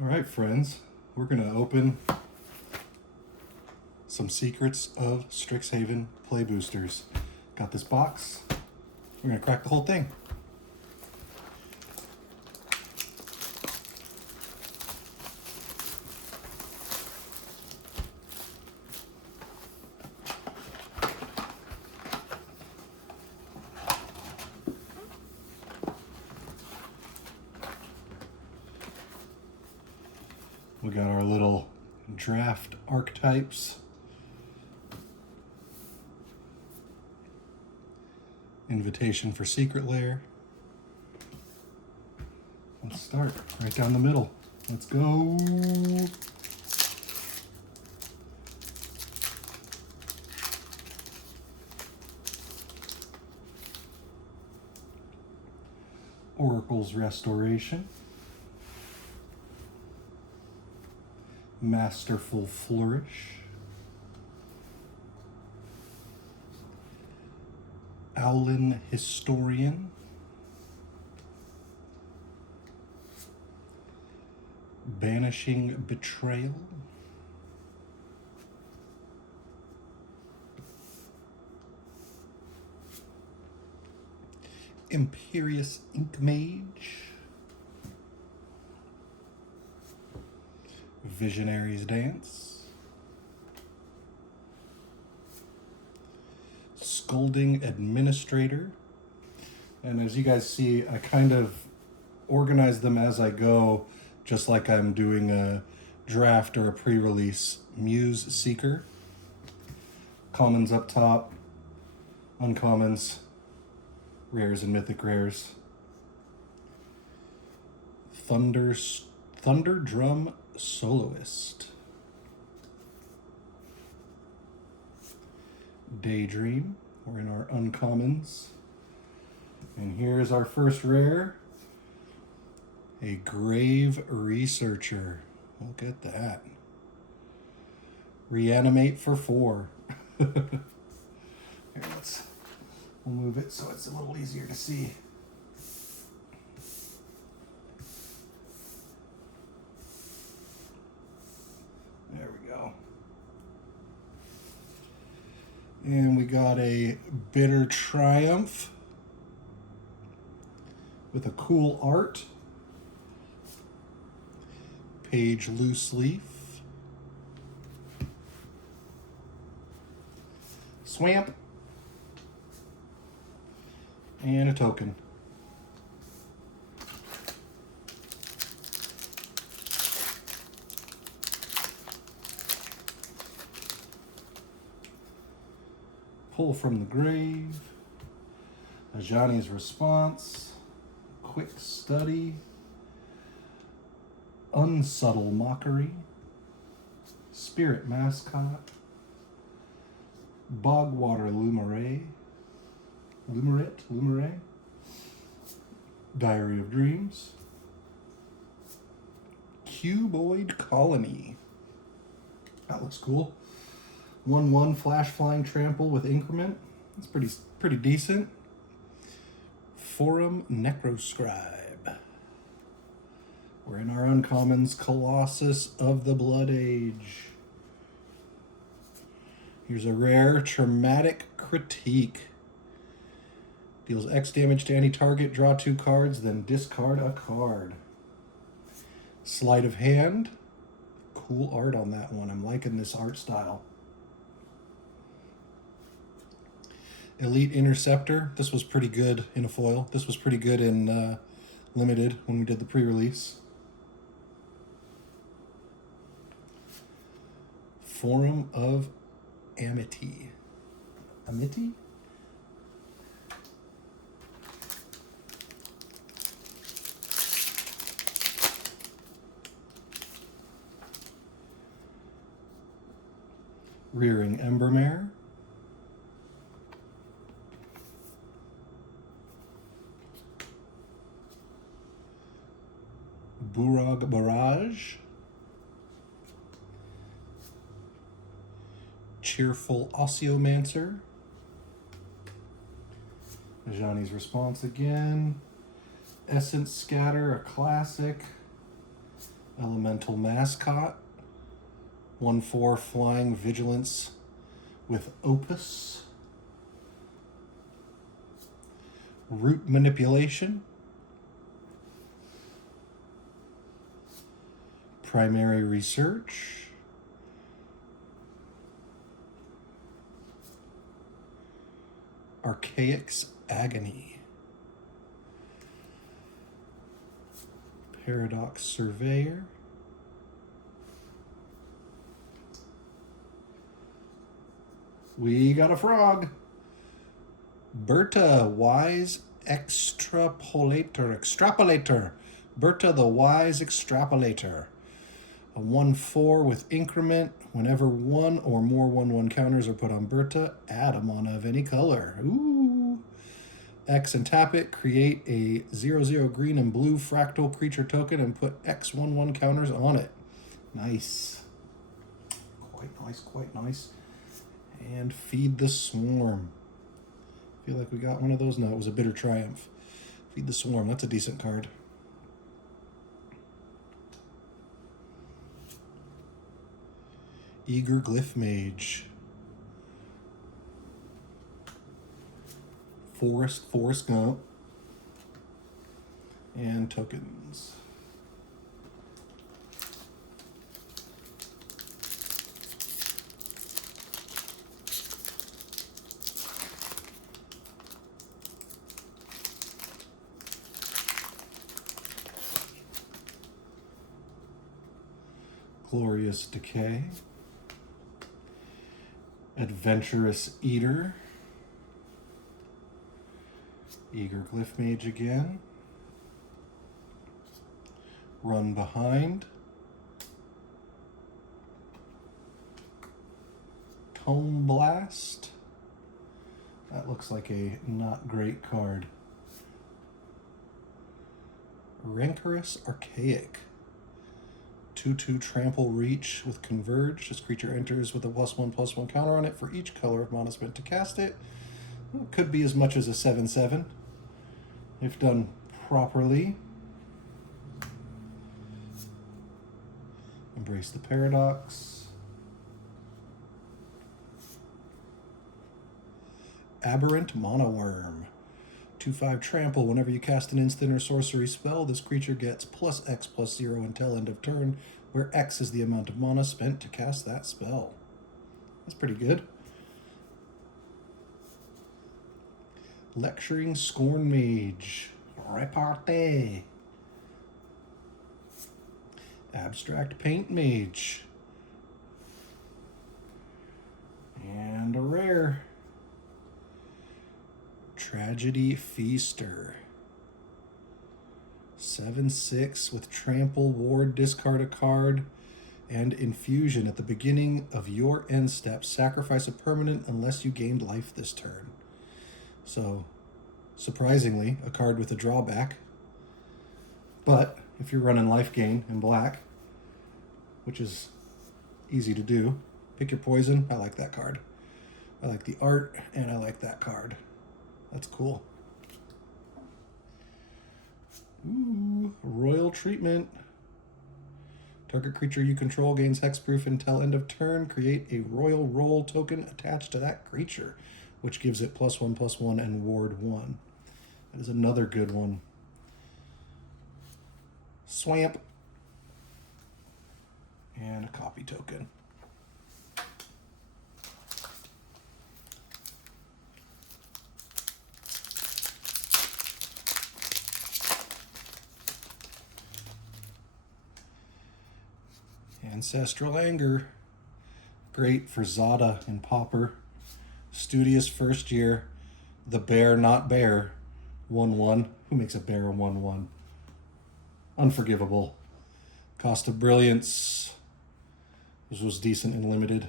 All right, friends, we're going to open some Secrets of Strixhaven play boosters. Got this box. We're going to crack the whole thing. We got our little draft archetypes. Invitation for Secret Lair. Let's start right down the middle. Let's go. Oracle's Restoration. Masterful Flourish. Owlin Historian. Banishing Betrayal. Imperious Inkmage. Visionary's Dance. Scolding Administrator. And as you guys see, I kind of organize them as I go, just like I'm doing a draft or a pre-release. Muse Seeker. Commons up top. Uncommons. Rares and mythic rares. Thunder Drum Soloist. Daydream. We're in our uncommons. And here's our first rare. A Grave Researcher. Look at that. Reanimate for 4. Here, we'll move it so it's a little easier to see. There we go. And we got a Bitter Triumph with a cool art. Page Loose Leaf. Swamp. And a token. Pull from the Grave. Ajani's Response. Quick Study. Unsubtle Mockery. Spirit Mascot. Bogwater Lumerate. Diary of Dreams. Cuboid Colony. That looks cool. 1/1 Flash Flying Trample with Increment. That's pretty decent. Forum Necroscribe. We're in our uncommons. Colossus of the Blood Age. Here's a rare Traumatic Critique. Deals X damage to any target, draw 2 cards, then discard a card. Sleight of Hand. Cool art on that one. I'm liking this art style. Elite Interceptor. This was pretty good in a foil. This was pretty good in limited when we did the pre-release. Forum of Amity. Amity? Rearing Embermare. Burag Barrage. Cheerful Osseomancer. Ajani's Response again. Essence Scatter, a classic. Elemental Mascot. 1/4 Flying Vigilance with Opus. Root Manipulation. Primary Research. Archaic's Agony. Paradox Surveyor. We got a frog. Berta, Wise Extrapolator. Berta the Wise Extrapolator. A 1/4 with increment. Whenever one or more 1/1 counters are put on Berta, add a mana of any color. Ooh. X and tap it. Create a 0/0 green and blue fractal creature token and put X 1/1 counters on it. Nice. Quite nice, quite nice. And Feed the Swarm. Feel like we got one of those. No, it was a Bitter Triumph. Feed the Swarm. That's a decent card. Eager Glyph Mage. Forest Gump. And tokens. Glorious Decay. Adventurous Eater. Eager Glyph Mage again. Run Behind. Tome Blast. That looks like a not great card. Rancorous Archaic. 2/2 Trample Reach with Converge. This creature enters with a +1/+1 counter on it for each color of mana spent to cast it. It could be as much as a 7/7 if done properly. Embrace the Paradox. Aberrant Mana Worm. 2/5 Trample. Whenever you cast an instant or sorcery spell, this creature gets +X/+0 until end of turn, where X is the amount of mana spent to cast that spell. That's pretty good. Lecturing Scorn Mage. Repartee. Abstract Paint Mage. And a rare. Tragedy Feaster. 7/6 with Trample, Ward, discard a card, and Infusion. At the beginning of your end step, sacrifice a permanent unless you gained life this turn. So, surprisingly, a card with a drawback. But if you're running life gain in black, which is easy to do, pick your poison. I like that card. I like the art, and I like that card. That's cool. Ooh, Royal Treatment. Target creature you control gains hexproof until end of turn. Create a Royal Roll token attached to that creature, which gives it +1/+1 and Ward 1. That is another good one. Swamp. And a copy token. Ancestral Anger. Great for Zada and Pauper. Studious First Year. The Bear Not Bear. 1/1. Who makes a bear a 1/1? Unforgivable. Cost of Brilliance. This was decent and limited.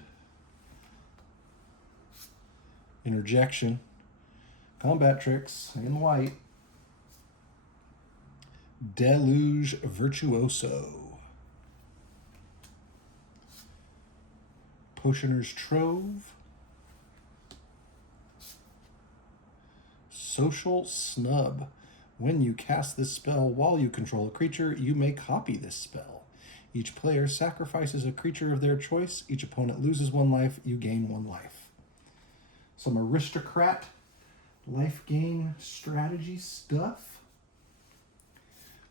Interjection. Combat Tricks in white. Deluge Virtuoso. Potioner's Trove. Social Snub. When you cast this spell while you control a creature, you may copy this spell. Each player sacrifices a creature of their choice. Each opponent loses 1 life. You gain 1 life. Some aristocrat life gain strategy stuff.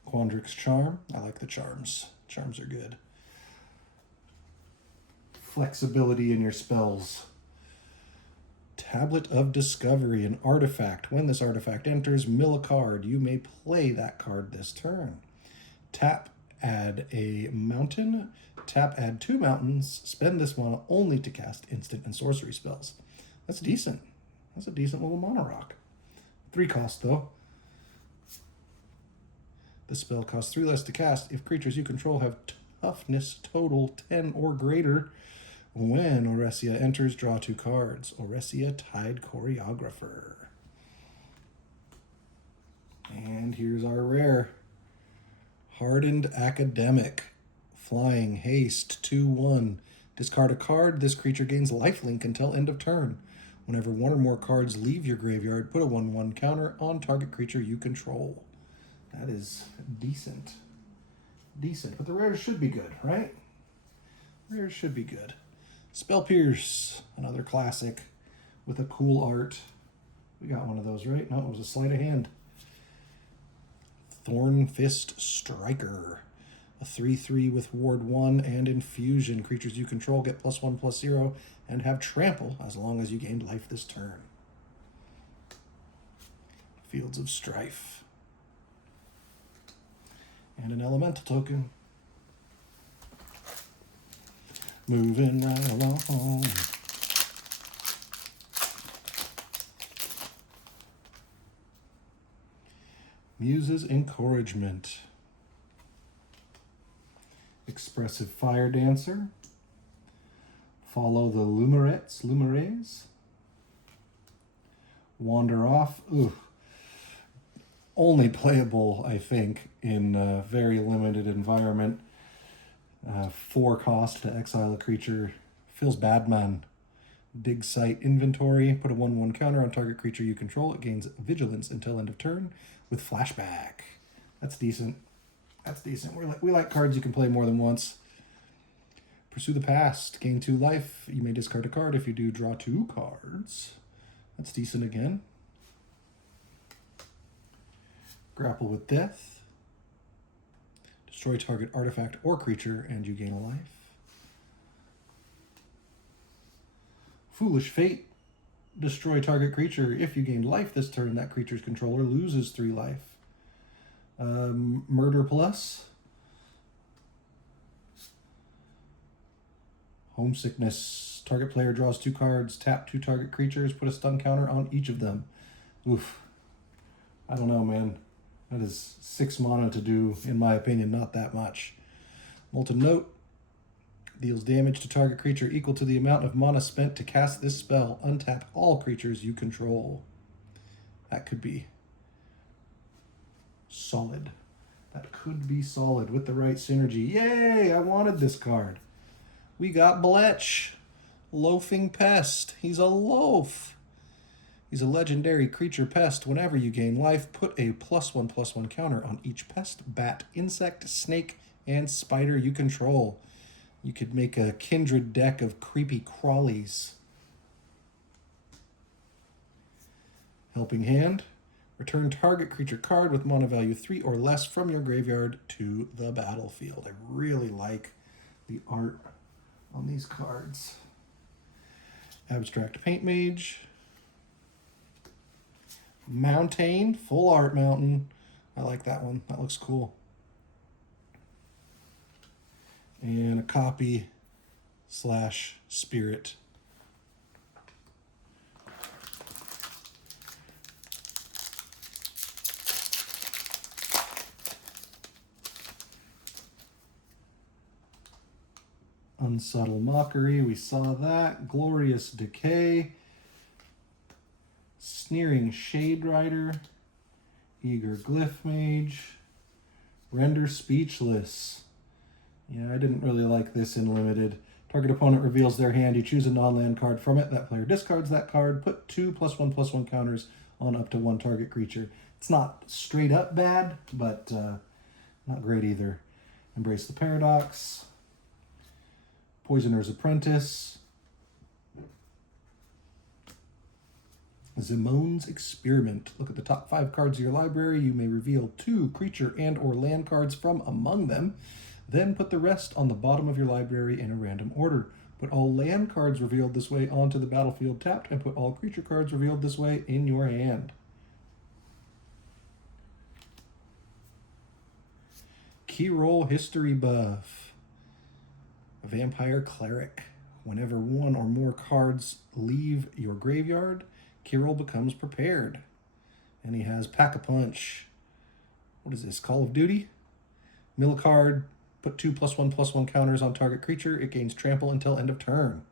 Quandrix Charm. I like the charms. Charms are good. Flexibility in your spells. Tablet of Discovery, an artifact. When this artifact enters, mill a card. You may play that card this turn. Tap, add a mountain. Tap, add 2 mountains. Spend this mana only to cast instant and sorcery spells. That's decent. That's a decent little mana rock. 3 cost, though. The spell costs 3 less to cast if creatures you control have toughness total 10 or greater. When Oresia enters, draw 2 cards. Oresia, Tide Choreographer. And here's our rare. Hardened Academic. Flying, haste, 2/1. Discard a card. This creature gains lifelink until end of turn. Whenever 1 or more cards leave your graveyard, put a 1/1 counter on target creature you control. That is decent. Decent. But the rares should be good, right? Rares should be good. Spell Pierce, another classic with a cool art. We got one of those, right? No, it was a sleight of hand. Thorn Fist Striker. A 3/3 with Ward 1 and Infusion. Creatures you control get +1/+0 and have Trample as long as you gained life this turn. Fields of Strife. And an elemental token. Moving right along. Muse's Encouragement. Expressive Fire Dancer. Follow the Lumeres. Wander Off. Ooh. Only playable, I think, in a very limited environment. 4 cost to exile a creature. Feels bad, man. Dig Site Inventory. Put a 1/1 counter on target creature you control. It gains Vigilance until end of turn with Flashback. That's decent. That's decent. We like cards you can play more than once. Pursue the Past. Gain 2 life. You may discard a card. If you do, draw 2 cards. That's decent again. Grapple with Death. Destroy target artifact or creature, and you gain a life. Foolish Fate. Destroy target creature. If you gain life this turn, that creature's controller loses 3 life. Murder Plus. Homesickness. Target player draws 2 cards. Tap 2 target creatures. Put a stun counter on each of them. Oof. I don't know, man. That is 6 mana to do, in my opinion, not that much. Molten Note. Deals damage to target creature equal to the amount of mana spent to cast this spell. Untap all creatures you control. That could be solid. That could be solid with the right synergy. Yay! I wanted this card. We got Bletch. Loafing Pest. He's a loaf. He's a legendary creature pest. Whenever you gain life, put a +1/+1 counter on each pest, bat, insect, snake, and spider you control. You could make a kindred deck of creepy crawlies. Helping Hand. Return target creature card with mana value 3 or less from your graveyard to the battlefield. I really like the art on these cards. Abstract Paint Mage. Mountain, full art mountain. I like that one. That looks cool. And a copy / spirit. Unsubtle Mockery, we saw that. Glorious Decay. Sneering Shade Rider. Eager Glyph Mage. Render Speechless. Yeah, I didn't really like this in Limited. Target opponent reveals their hand. You choose a non-land card from it. That player discards that card. Put 2 +1/+1 counters on up to 1 target creature. It's not straight up bad, but not great either. Embrace the Paradox, Poisoner's Apprentice, Zimone's Experiment. Look at the top 5 cards of your library. You may reveal 2 creature and or land cards from among them. Then put the rest on the bottom of your library in a random order. Put all land cards revealed this way onto the battlefield tapped, and put all creature cards revealed this way in your hand. Key roll history buff. Vampire Cleric. Whenever 1 or more cards leave your graveyard, Kirill becomes prepared. And he has Pack-a-Punch. What is this, Call of Duty? Mill a card, put 2 +1/+1 counters on target creature. It gains trample until end of turn.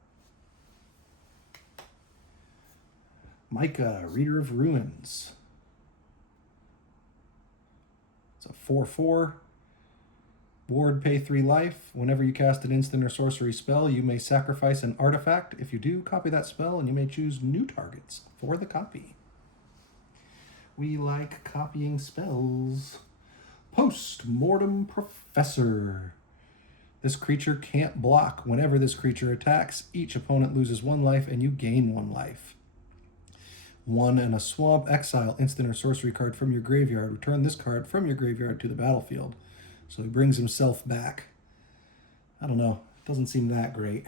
Micah, Reader of Ruins. It's a 4/4. Ward, pay 3 life. Whenever you cast an instant or sorcery spell, you may sacrifice an artifact. If you do, copy that spell, and you may choose new targets for the copy. We like copying spells. Post-Mortem Professor. This creature can't block. Whenever this creature attacks, each opponent loses 1 life, and you gain 1 life. 1 and a swamp. Exile instant or sorcery card from your graveyard. Return this card from your graveyard to the battlefield. So he brings himself back. I don't know. Doesn't seem that great.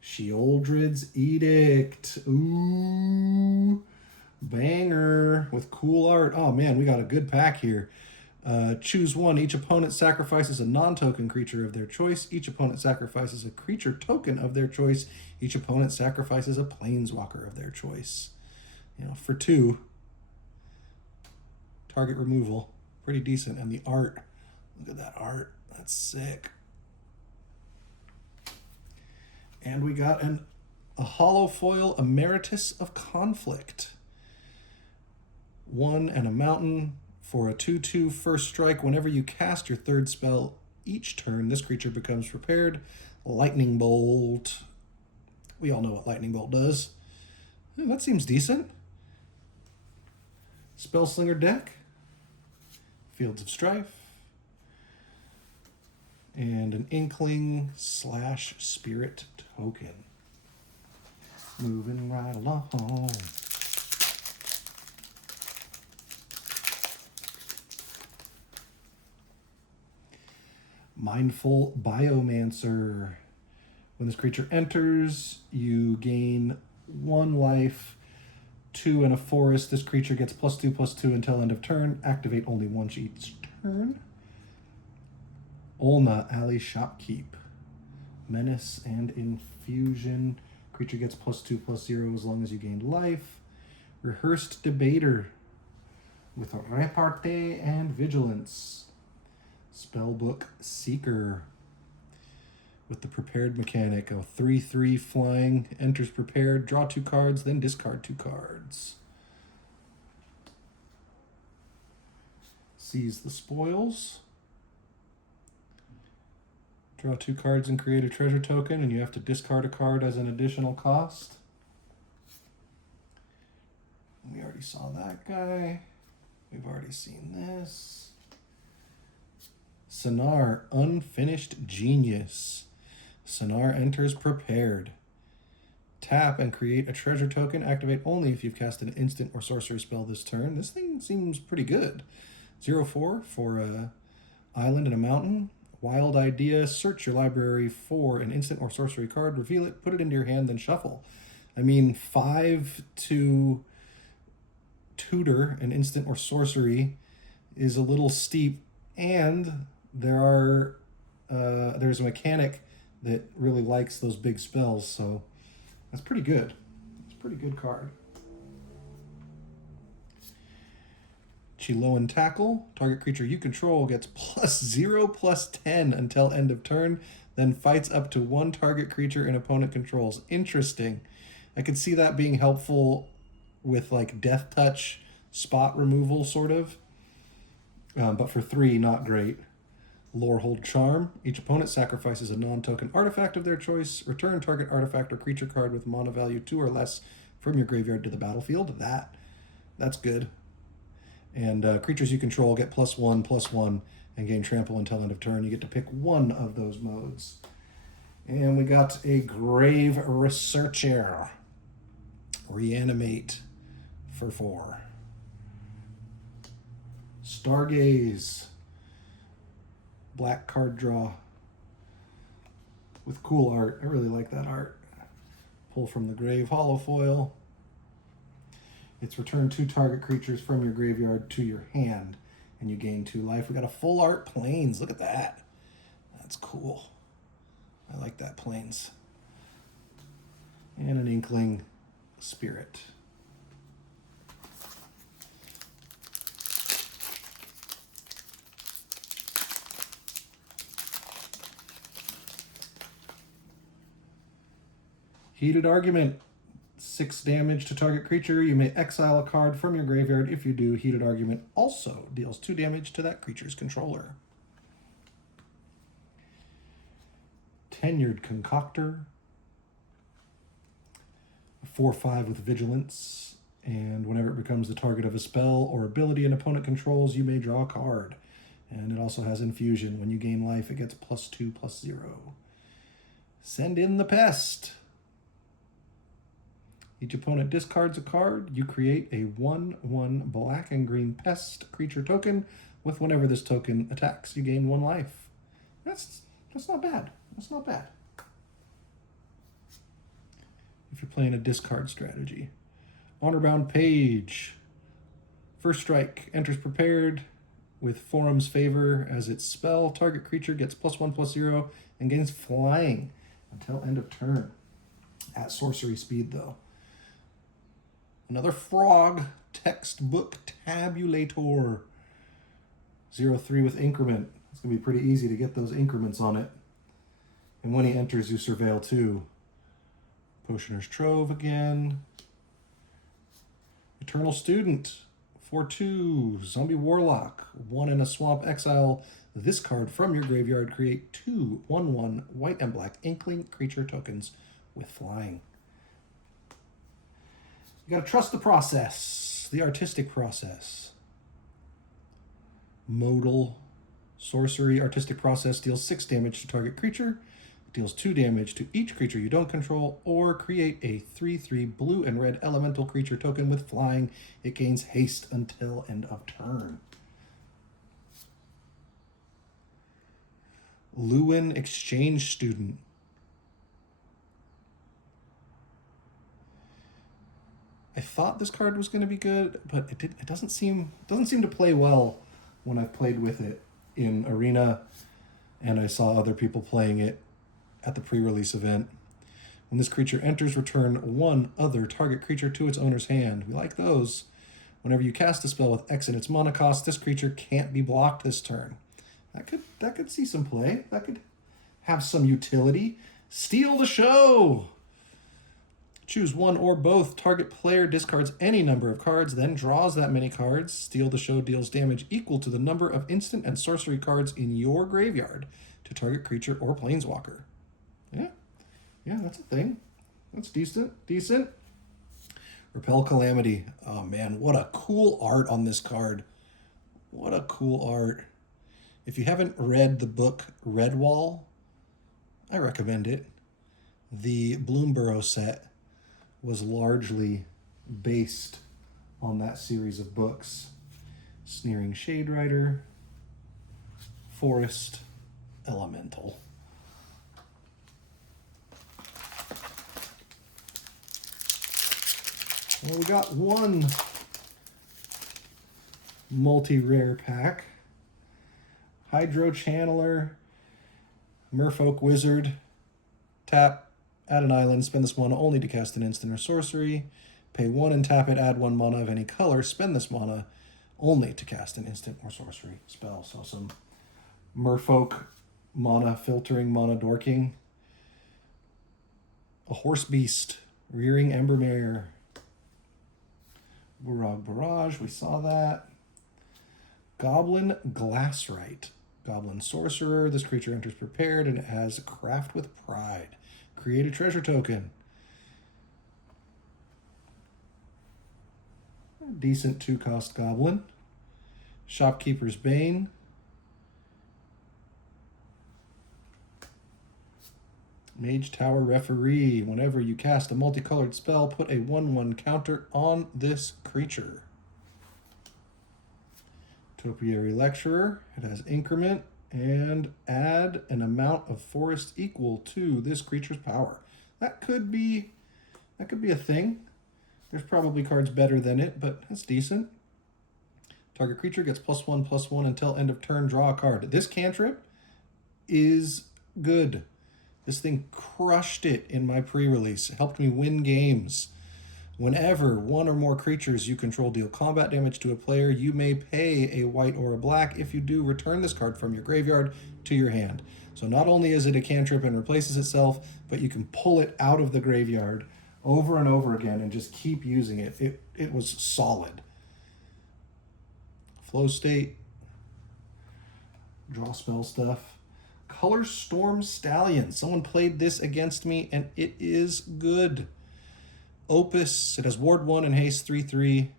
Sheoldred's Edict. Ooh. Banger. With cool art. Oh, man, we got a good pack here. Choose 1. Each opponent sacrifices a non-token creature of their choice. Each opponent sacrifices a creature token of their choice. Each opponent sacrifices a planeswalker of their choice. You know, for 2. Target removal. Pretty decent. And the art. Look at that art. That's sick. And we got a hollow foil Emeritus of Conflict. 1 and a mountain for a 2/2 first strike. Whenever you cast your 3rd spell each turn, this creature becomes prepared. Lightning Bolt. We all know what Lightning Bolt does. Yeah, that seems decent. Spellslinger deck. Fields of Strife. And an Inkling / Spirit token. Moving right along. Mindful Biomancer. When this creature enters, you gain 1 life, 2 in a forest. This creature gets +2/+2 until end of turn. Activate only once each turn. Olna, Alley Shopkeep. Menace and Infusion. Creature gets +2/+0 as long as you gain life. Rehearsed Debater with Repartee and Vigilance. Spellbook Seeker with the prepared mechanic. A 3/3 flying, enters prepared, draw 2 cards, then discard 2 cards. Seize the spoils. Draw 2 cards and create a treasure token, and you have to discard a card as an additional cost. We already saw that guy. We've already seen this. Sonar, Unfinished Genius. Sonar enters prepared. Tap and create a treasure token. Activate only if you've cast an instant or sorcery spell this turn. This thing seems pretty good. 0/4 for a island and a mountain. Wild Idea, search your library for an instant or sorcery card, reveal it, put it into your hand, then shuffle. I mean, 5 to tutor an instant or sorcery is a little steep, and there's a mechanic that really likes those big spells, so that's pretty good. It's a pretty good card. Chiloan Tackle. Target creature you control gets +0/+10 until end of turn, then fights up to 1 target creature an opponent controls. Interesting. I could see that being helpful with like Death Touch spot removal, sort of. But for 3, not great. Lorehold Charm. Each opponent sacrifices a non-token artifact of their choice. Return target artifact or creature card with mana value 2 or less from your graveyard to the battlefield. That's good. And creatures you control get +1/+1, and gain trample until end of turn. You get to pick one of those modes. And we got a Grave Researcher. Reanimate for 4. Stargaze. Black card draw. With cool art. I really like that art. Pull from the grave holofoil. It's return 2 target creatures from your graveyard to your hand, and you gain 2 life. We got a full art Plains. Look at that. That's cool. I like that Plains. And an Inkling Spirit. Heated Argument. 6 damage to target creature. You may exile a card from your graveyard. If you do, Heated Argument also deals 2 damage to that creature's controller. Tenured Concoctor. 4/5 with Vigilance. And whenever it becomes the target of a spell or ability an opponent controls, you may draw a card. And it also has Infusion. When you gain life, it gets +2/+0. Send in the Pest. Each opponent discards a card. You create a 1/1 black and green pest creature token. With whenever this token attacks, you gain 1 life. That's not bad. That's not bad. If you're playing a discard strategy. Honorbound Page. First strike. Enters prepared with Forum's Favor as its spell. Target creature gets +1/+0 and gains flying until end of turn. At sorcery speed, though. Another Frog. Textbook Tabulator. 0/3 with Increment. It's going to be pretty easy to get those increments on it. And when he enters, you surveil 2. Potioner's Trove again. Eternal Student. 4/2. Zombie Warlock. 1 in a swamp. Exile this card from your graveyard. Create 2 1/1 white and black Inkling creature tokens with flying. You gotta trust the process, the artistic process. Modal Sorcery. Artistic Process deals 6 damage to target creature. It deals 2 damage to each creature you don't control, or create a 3/3 blue and red elemental creature token with flying. It gains haste until end of turn. Lewin Exchange Student. I thought this card was going to be good, but it doesn't seem to play well when I've played with it in Arena, and I saw other people playing it at the pre-release event. When this creature enters, return 1 other target creature to its owner's hand. We like those. Whenever you cast a spell with X in its mana cost, this creature can't be blocked this turn. That could see some play. That could have some utility. Steal the Show. Choose 1 or both. Target player discards any number of cards, then draws that many cards. Steal the Show deals damage equal to the number of instant and sorcery cards in your graveyard to target creature or planeswalker. Yeah, that's a thing. That's decent. Repel Calamity. Oh man, what a cool art on this card. What a cool art. If you haven't read the book Redwall, I recommend it. The Bloomborough set was largely based on that series of books. Sneering Shade Rider, Forest Elemental. Well, we got one multi-rare pack. Hydro Channeler, Merfolk Wizard. Tap, add an island, spend this mana only to cast an instant or sorcery. Pay 1 and tap it, add 1 mana of any color, spend this mana only to cast an instant or sorcery spell. So some Merfolk mana filtering, mana dorking. A Horse Beast, Rearing Embermare. Burag Barrage, we saw that. Goblin Glasswright. Goblin Sorcerer. This creature enters prepared and it has Craft with Pride. Create a treasure token. A decent 2-cost Goblin. Shopkeeper's Bane. Mage Tower Referee. Whenever you cast a multicolored spell, put a 1/1 counter on this creature. Topiary Lecturer. It has increment and add an amount of forest equal to this creature's power. That could be a thing. There's probably cards better than it, but it's decent. Target creature gets +1/+1 until end of turn. Draw a card. This cantrip is good. This thing crushed it in my pre-release. It helped me win games. Whenever one or more creatures you control deal combat damage to a player, you may pay a white or a black. If you do, return this card from your graveyard to your hand. So not only is it a cantrip and replaces itself, but you can pull it out of the graveyard over and over again and just keep using it. It was solid. Flow state. Draw spell stuff. Color Storm Stallion. Someone played this against me, and it is good. Opus. It has Ward 1 and Haste 3/3.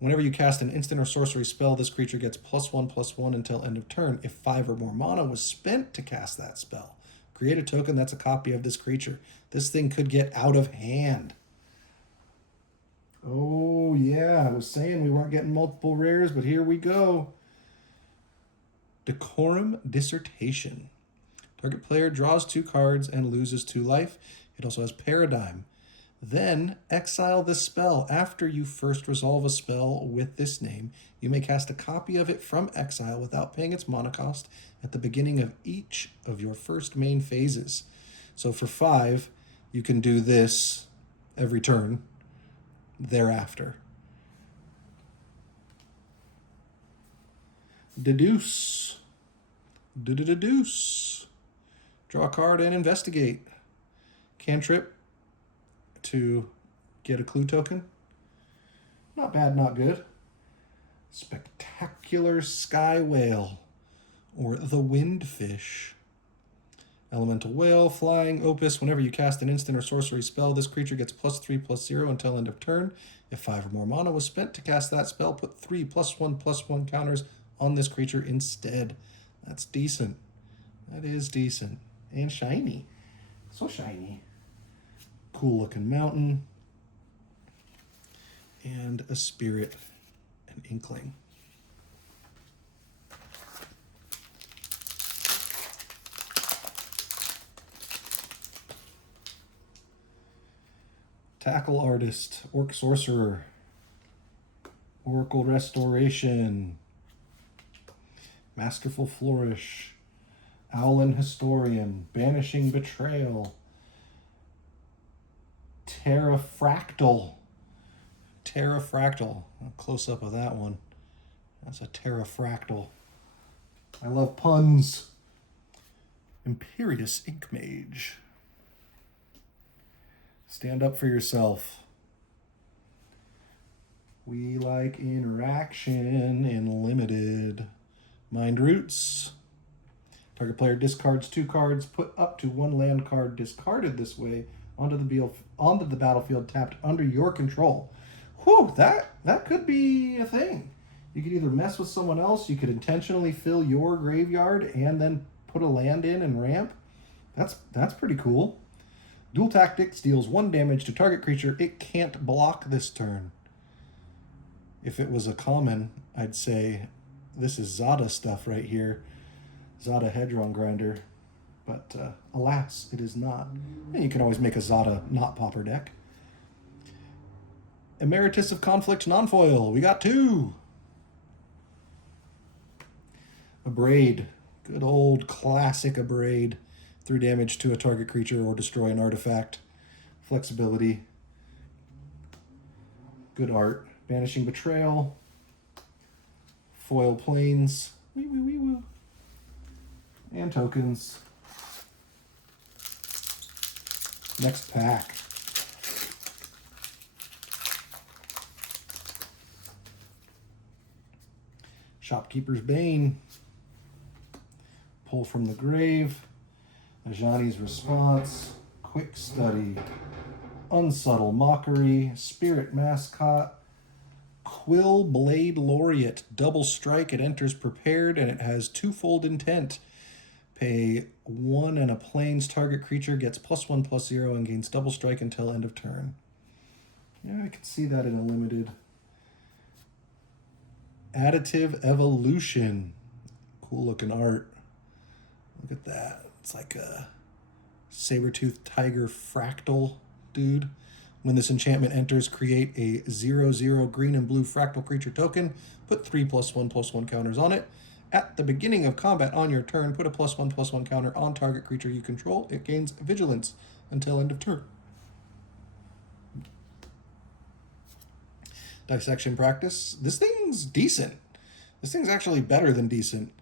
Whenever you cast an instant or sorcery spell, this creature gets +1/+1 until end of turn. If 5 or more mana was spent to cast that spell, create a token that's a copy of this creature. This thing could get out of hand. Oh, yeah. I was saying we weren't getting multiple rares, but here we go. Decorum Dissertation. Target player draws 2 cards and loses 2 life. It also has Paradigm. Then exile this spell. After you first resolve a spell with this name, you may cast a copy of it from exile without paying its mana cost at the beginning of each of your first main phases. So for 5, you can do this every turn thereafter. Deduce. Deduce. Draw a card and investigate. Cantrip to get a clue token. Not bad, not good. Spectacular Sky Whale, or the Windfish. Elemental Whale, flying, Opus. Whenever you cast an instant or sorcery spell, this creature gets +3/+0 until end of turn. If 5 or more mana was spent to cast that spell, put 3 +1/+1 counters on this creature instead. That's decent. That is decent. And shiny. So shiny. Cool looking mountain. And a spirit, an inkling. Tackle Artist, Orc Sorcerer, Oracle Restoration, Masterful Flourish, Owlin Historian, Banishing Betrayal, Terrafractal. Terrafractal. A close up of that one. That's a Terrafractal. I love puns. Imperious Ink Mage. Stand up for yourself. We like interaction in limited. Mind Roots. Target player discards 2 cards. Put up to 1 land card discarded this way onto the battlefield tapped under your control. Whew, that could be a thing. You could either mess with someone else, you could intentionally fill your graveyard and then put a land in and ramp. That's pretty cool. Dual Tactics deals 1 damage to target creature. It can't block this turn. If it was a common, I'd say this is Zada stuff right here. Zada Hedron Grinder. But alas, it is not. And you can always make a Zada not popper deck. Emeritus of Conflict non-foil. We got 2. Abrade. Good old classic Abrade. 3 damage to a target creature or destroy an artifact. Flexibility. Good art. Banishing Betrayal. Foil Plains. And tokens. Next pack. Shopkeeper's Bane. Pull from the Grave. Ajani's Response. Quick Study. Unsubtle Mockery. Spirit Mascot. Quill Blade Laureate. Double strike. It enters prepared and it has 2-fold intent. Pay 1 and a plains. Target creature gets +1/+0 and gains double strike until end of turn. Yeah, I can see that in a limited. Additive Evolution. Cool looking art. Look at that. It's like a saber-toothed tiger fractal dude. When this enchantment enters, create a 0/0 green and blue fractal creature token. Put 3 +1/+1 counters on it. At the beginning of combat on your turn, put a +1/+1 counter on target creature you control. It gains vigilance until end of turn. Dissection practice. This thing's decent. This thing's actually better than decent.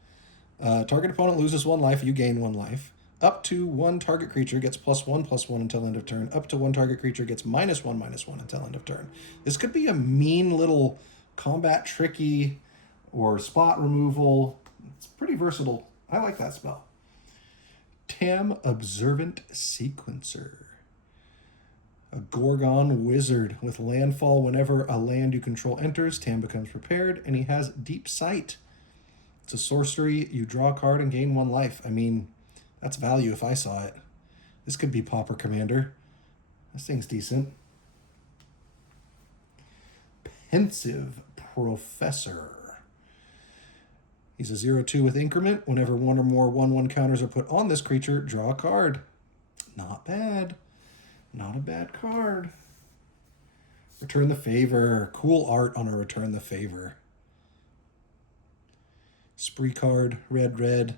Target opponent loses 1 life, you gain 1 life. Up to 1 target creature gets +1/+1 until end of turn. Up to 1 target creature gets -1/-1 until end of turn. This could be a mean little combat tricky or spot removal. It's pretty versatile. I like that spell. Tam Observant Sequencer. A Gorgon wizard with landfall. Whenever a land you control enters, Tam becomes prepared, and he has Deep Sight. It's a sorcery. You draw a card and gain 1 life. I mean, that's value if I saw it. This could be Pauper Commander. This thing's decent. Pensive Professor. He's a 0/2 with increment. Whenever 1 or more 1/1 counters are put on this creature, draw a card. Not bad. Not a bad card. Return the Favor. Cool art on a Return the Favor. Spree card, red.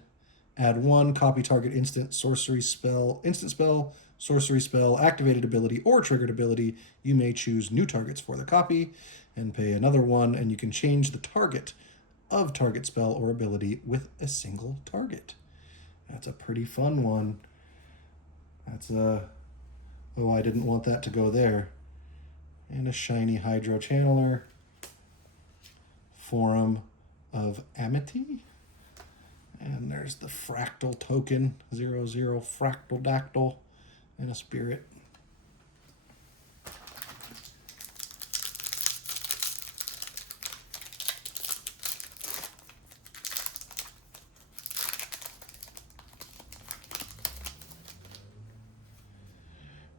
Add 1, copy target instant sorcery spell, sorcery spell, activated ability, or triggered ability. You may choose new targets for the copy and pay another 1, and you can change the target of target spell or ability with a single target. That's a pretty fun one. That's a... Oh, I didn't want that to go there. And a shiny Hydro Channeler. Forum of Amity. And there's the Fractal token. 0/0 Fractal Dactyl. And a Spirit.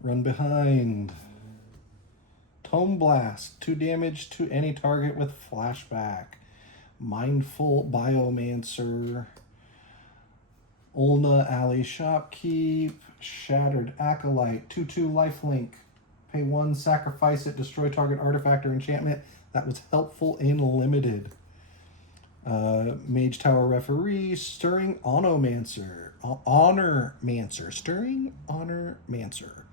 Run Behind. Tome Blast. 2 damage to any target with flashback. Mindful Biomancer. Ulna Alley Shopkeep. Shattered Acolyte. 2/2 lifelink. Pay 1, sacrifice it, destroy target artifact or enchantment. That was helpful in limited. Mage Tower Referee. Stirring Onomancer. Honormancer. Stirring Honormancer.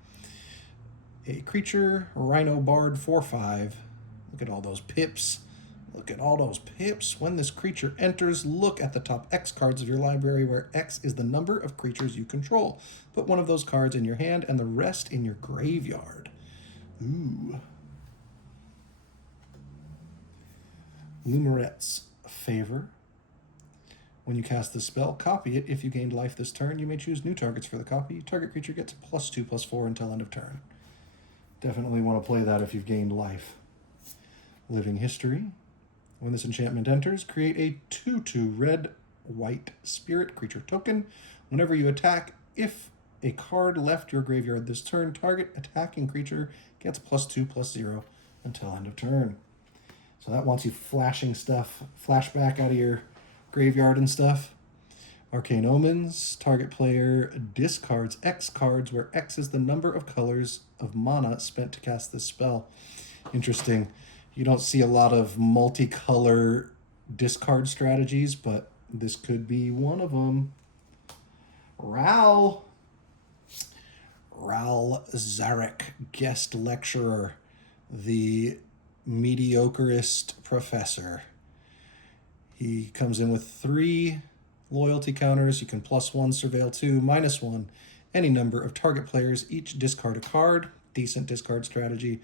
A creature, Rhino Bard, 4/5. Look at all those pips. Look at all those pips. When this creature enters, look at the top X cards of your library, where X is the number of creatures you control. Put 1 of those cards in your hand and the rest in your graveyard. Ooh. Lumeret's Favor. When you cast this spell, copy it. If you gained life this turn, you may choose new targets for the copy. Target creature gets +2/+4 until end of turn. Definitely want to play that if you've gained life. Living History. When this enchantment enters, create a 2/2 red-white spirit creature token. Whenever you attack, if a card left your graveyard this turn, target attacking creature gets +2/+0 until end of turn. So that wants you flashing stuff, flashback out of your graveyard and stuff. Arcane Omens. Target player discards X cards, where X is the number of colors of mana spent to cast this spell. Interesting. You don't see a lot of multicolor discard strategies, but this could be one of them. Ral Zarek, guest lecturer, the mediocrist professor. He comes in with 3 loyalty counters. You can +1, surveil 2, -1. Any number of target players each discard a card. Decent discard strategy.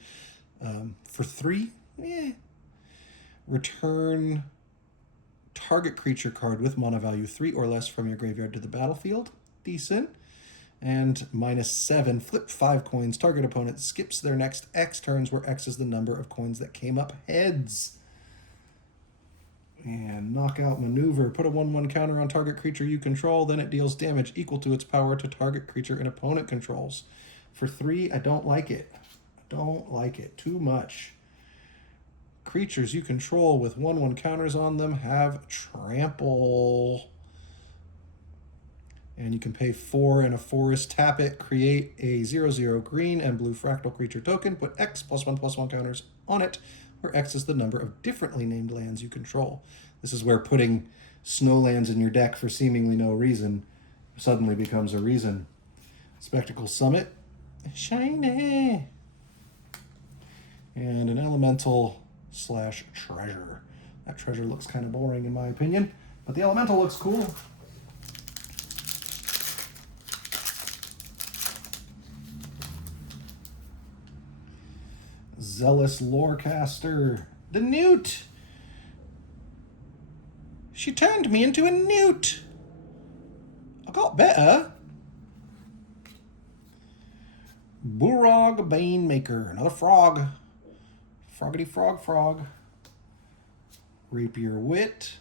For 3, return target creature card with mana value 3 or less from your graveyard to the battlefield. Decent. And -7, flip 5 coins. Target opponent skips their next X turns, where X is the number of coins that came up heads. And knockout maneuver. Put a 1/1 counter on target creature you control, then it deals damage equal to its power to target creature an opponent controls. For 3, I don't like it. I don't like it. Too much. Creatures you control with 1/1 counters on them have trample. And you can pay 4 and a forest, tap it, create a 0/0 green and blue fractal creature token, put X +1/+1 counters on it, where X is the number of differently named lands you control. This is where putting snow lands in your deck for seemingly no reason suddenly becomes a reason. Spectacle Summit, shiny. And an elemental / treasure. That treasure looks kind of boring in my opinion, but the elemental looks cool. Zealous Lorecaster, the newt. She turned me into a newt. I got better. Burog Banemaker, another frog. Froggity frog. Rapier Wit.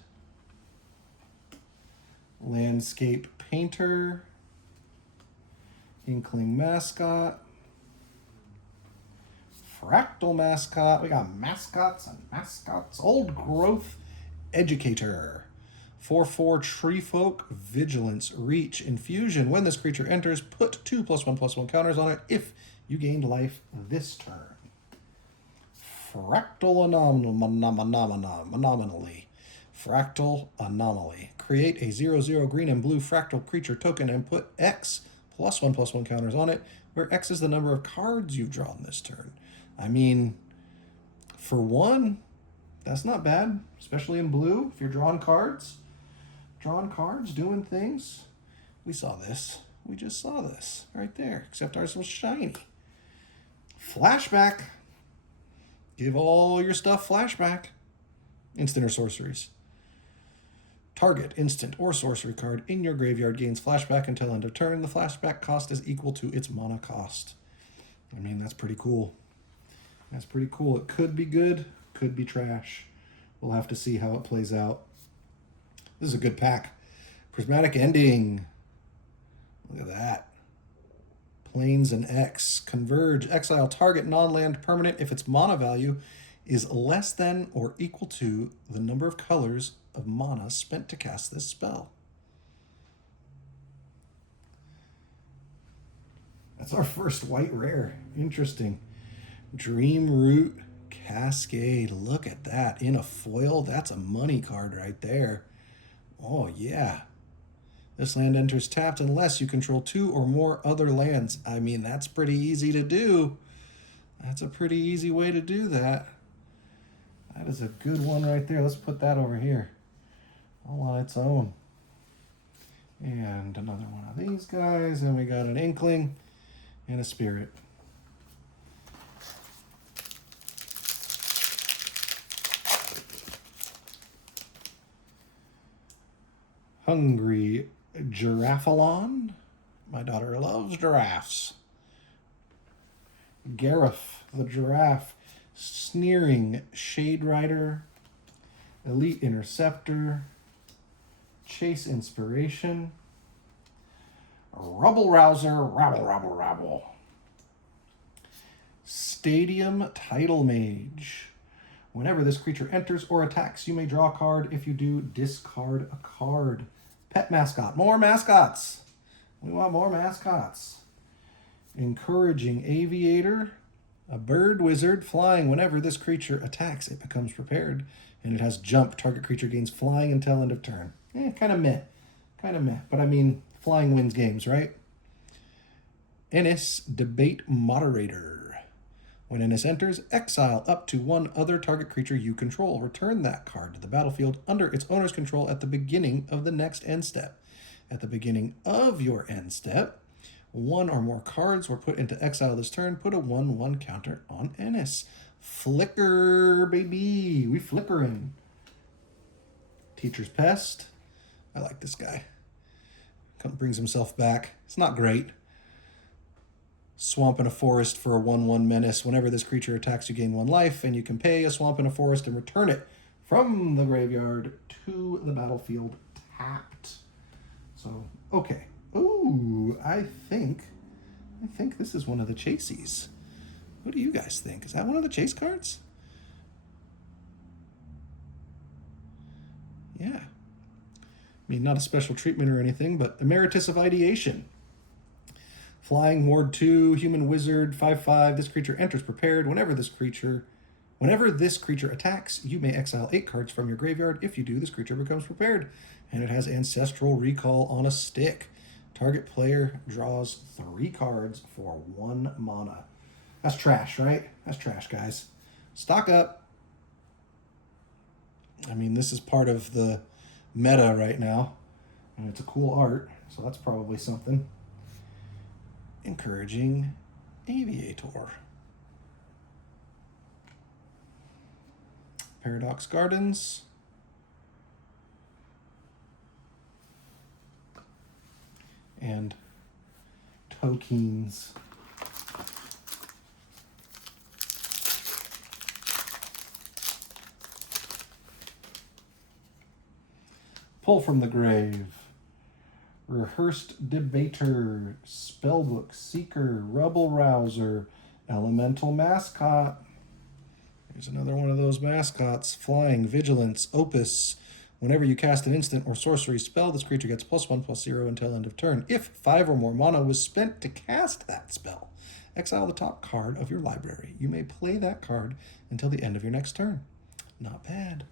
Landscape Painter. Inkling Mascot. Fractal Mascot. We got mascots and mascots. Old Growth Educator. 4/4 Treefolk, Vigilance, Reach, Infusion. When this creature enters, put 2 +1/+1 counters on it if you gained life this turn. Fractal Anomaly. Fractal Anomaly. Create a 0/0 green and blue fractal creature token and put X +1/+1 counters on it, where X is the number of cards you've drawn this turn. I mean, for 1, that's not bad, especially in blue. If you're drawing cards, doing things. We saw this. We just saw this right there, except ours was shiny. Flashback. Give all your stuff flashback. Instant or sorceries. Target instant or sorcery card in your graveyard gains flashback until end of turn. The flashback cost is equal to its mana cost. I mean, that's pretty cool. That's pretty cool. It could be good, could be trash. We'll have to see how it plays out. This is a good pack. Prismatic Ending. Look at that. Plains and X. Converge. Exile target non-land permanent if its mana value is less than or equal to the number of colors of mana spent to cast this spell. That's our first white rare. Interesting. Dreamroot Cascade. Look at that. In a foil, that's a money card right there. Oh, yeah. This land enters tapped unless you control 2 or more other lands. I mean, that's pretty easy to do. That's a pretty easy way to do that. That is a good one right there. Let's put that over here. All on its own. And another one of these guys. And we got an Inkling and a Spirit. Hungry Giraffelon. My daughter loves giraffes. Gareth the Giraffe. Sneering Shade Rider. Elite Interceptor. Chase Inspiration. Rubble Rouser. Rabble. Stadium Tidal Mage. Whenever this creature enters or attacks, you may draw a card. If you do, discard a card. Pet Mascot. More mascots. We want more mascots. Encouraging Aviator. A bird wizard. Flying. Whenever this creature attacks, it becomes prepared. And it has jump. Target creature gains flying until end of turn. Kind of meh. But I mean, flying wins games, right? Ennis Debate Moderator. When Ennis enters, exile up to 1 other target creature you control. Return that card to the battlefield under its owner's control at the beginning of the next end step. At the beginning of your end step, 1 or more cards were put into exile this turn. Put a 1/1 counter on Ennis. Flicker, baby. We flickering. Teacher's Pest. I like this guy. Brings himself back. It's not great. Swamp in a Forest for a 1/1 menace. Whenever this creature attacks, you gain 1 life, and you can pay a Swamp in a Forest and return it from the graveyard to the battlefield tapped. So, okay. Ooh, I think this is one of the chasies. What do you guys think? Is that one of the chase cards? Yeah. I mean, not a special treatment or anything, but Emeritus of Ideation. Flying, Ward 2, Human Wizard, 5/5. This creature enters prepared. Whenever this creature attacks, you may exile 8 cards from your graveyard. If you do, this creature becomes prepared. And it has Ancestral Recall on a stick. Target player draws 3 cards for 1 mana. That's trash, right? That's trash, guys. Stock up. I mean, this is part of the meta right now. And it's a cool art, so that's probably something. Encouraging Aviator. Paradox Gardens. And Tokens. Pull from the Grave. Rehearsed Debater, Spellbook Seeker, Rebel Rouser, Elemental Mascot. Here's another one of those mascots. Flying, Vigilance, Opus. Whenever you cast an instant or sorcery spell, this creature gets +1/+0 until end of turn. If 5 or more mana was spent to cast that spell, exile the top card of your library. You may play that card until the end of your next turn. Not bad.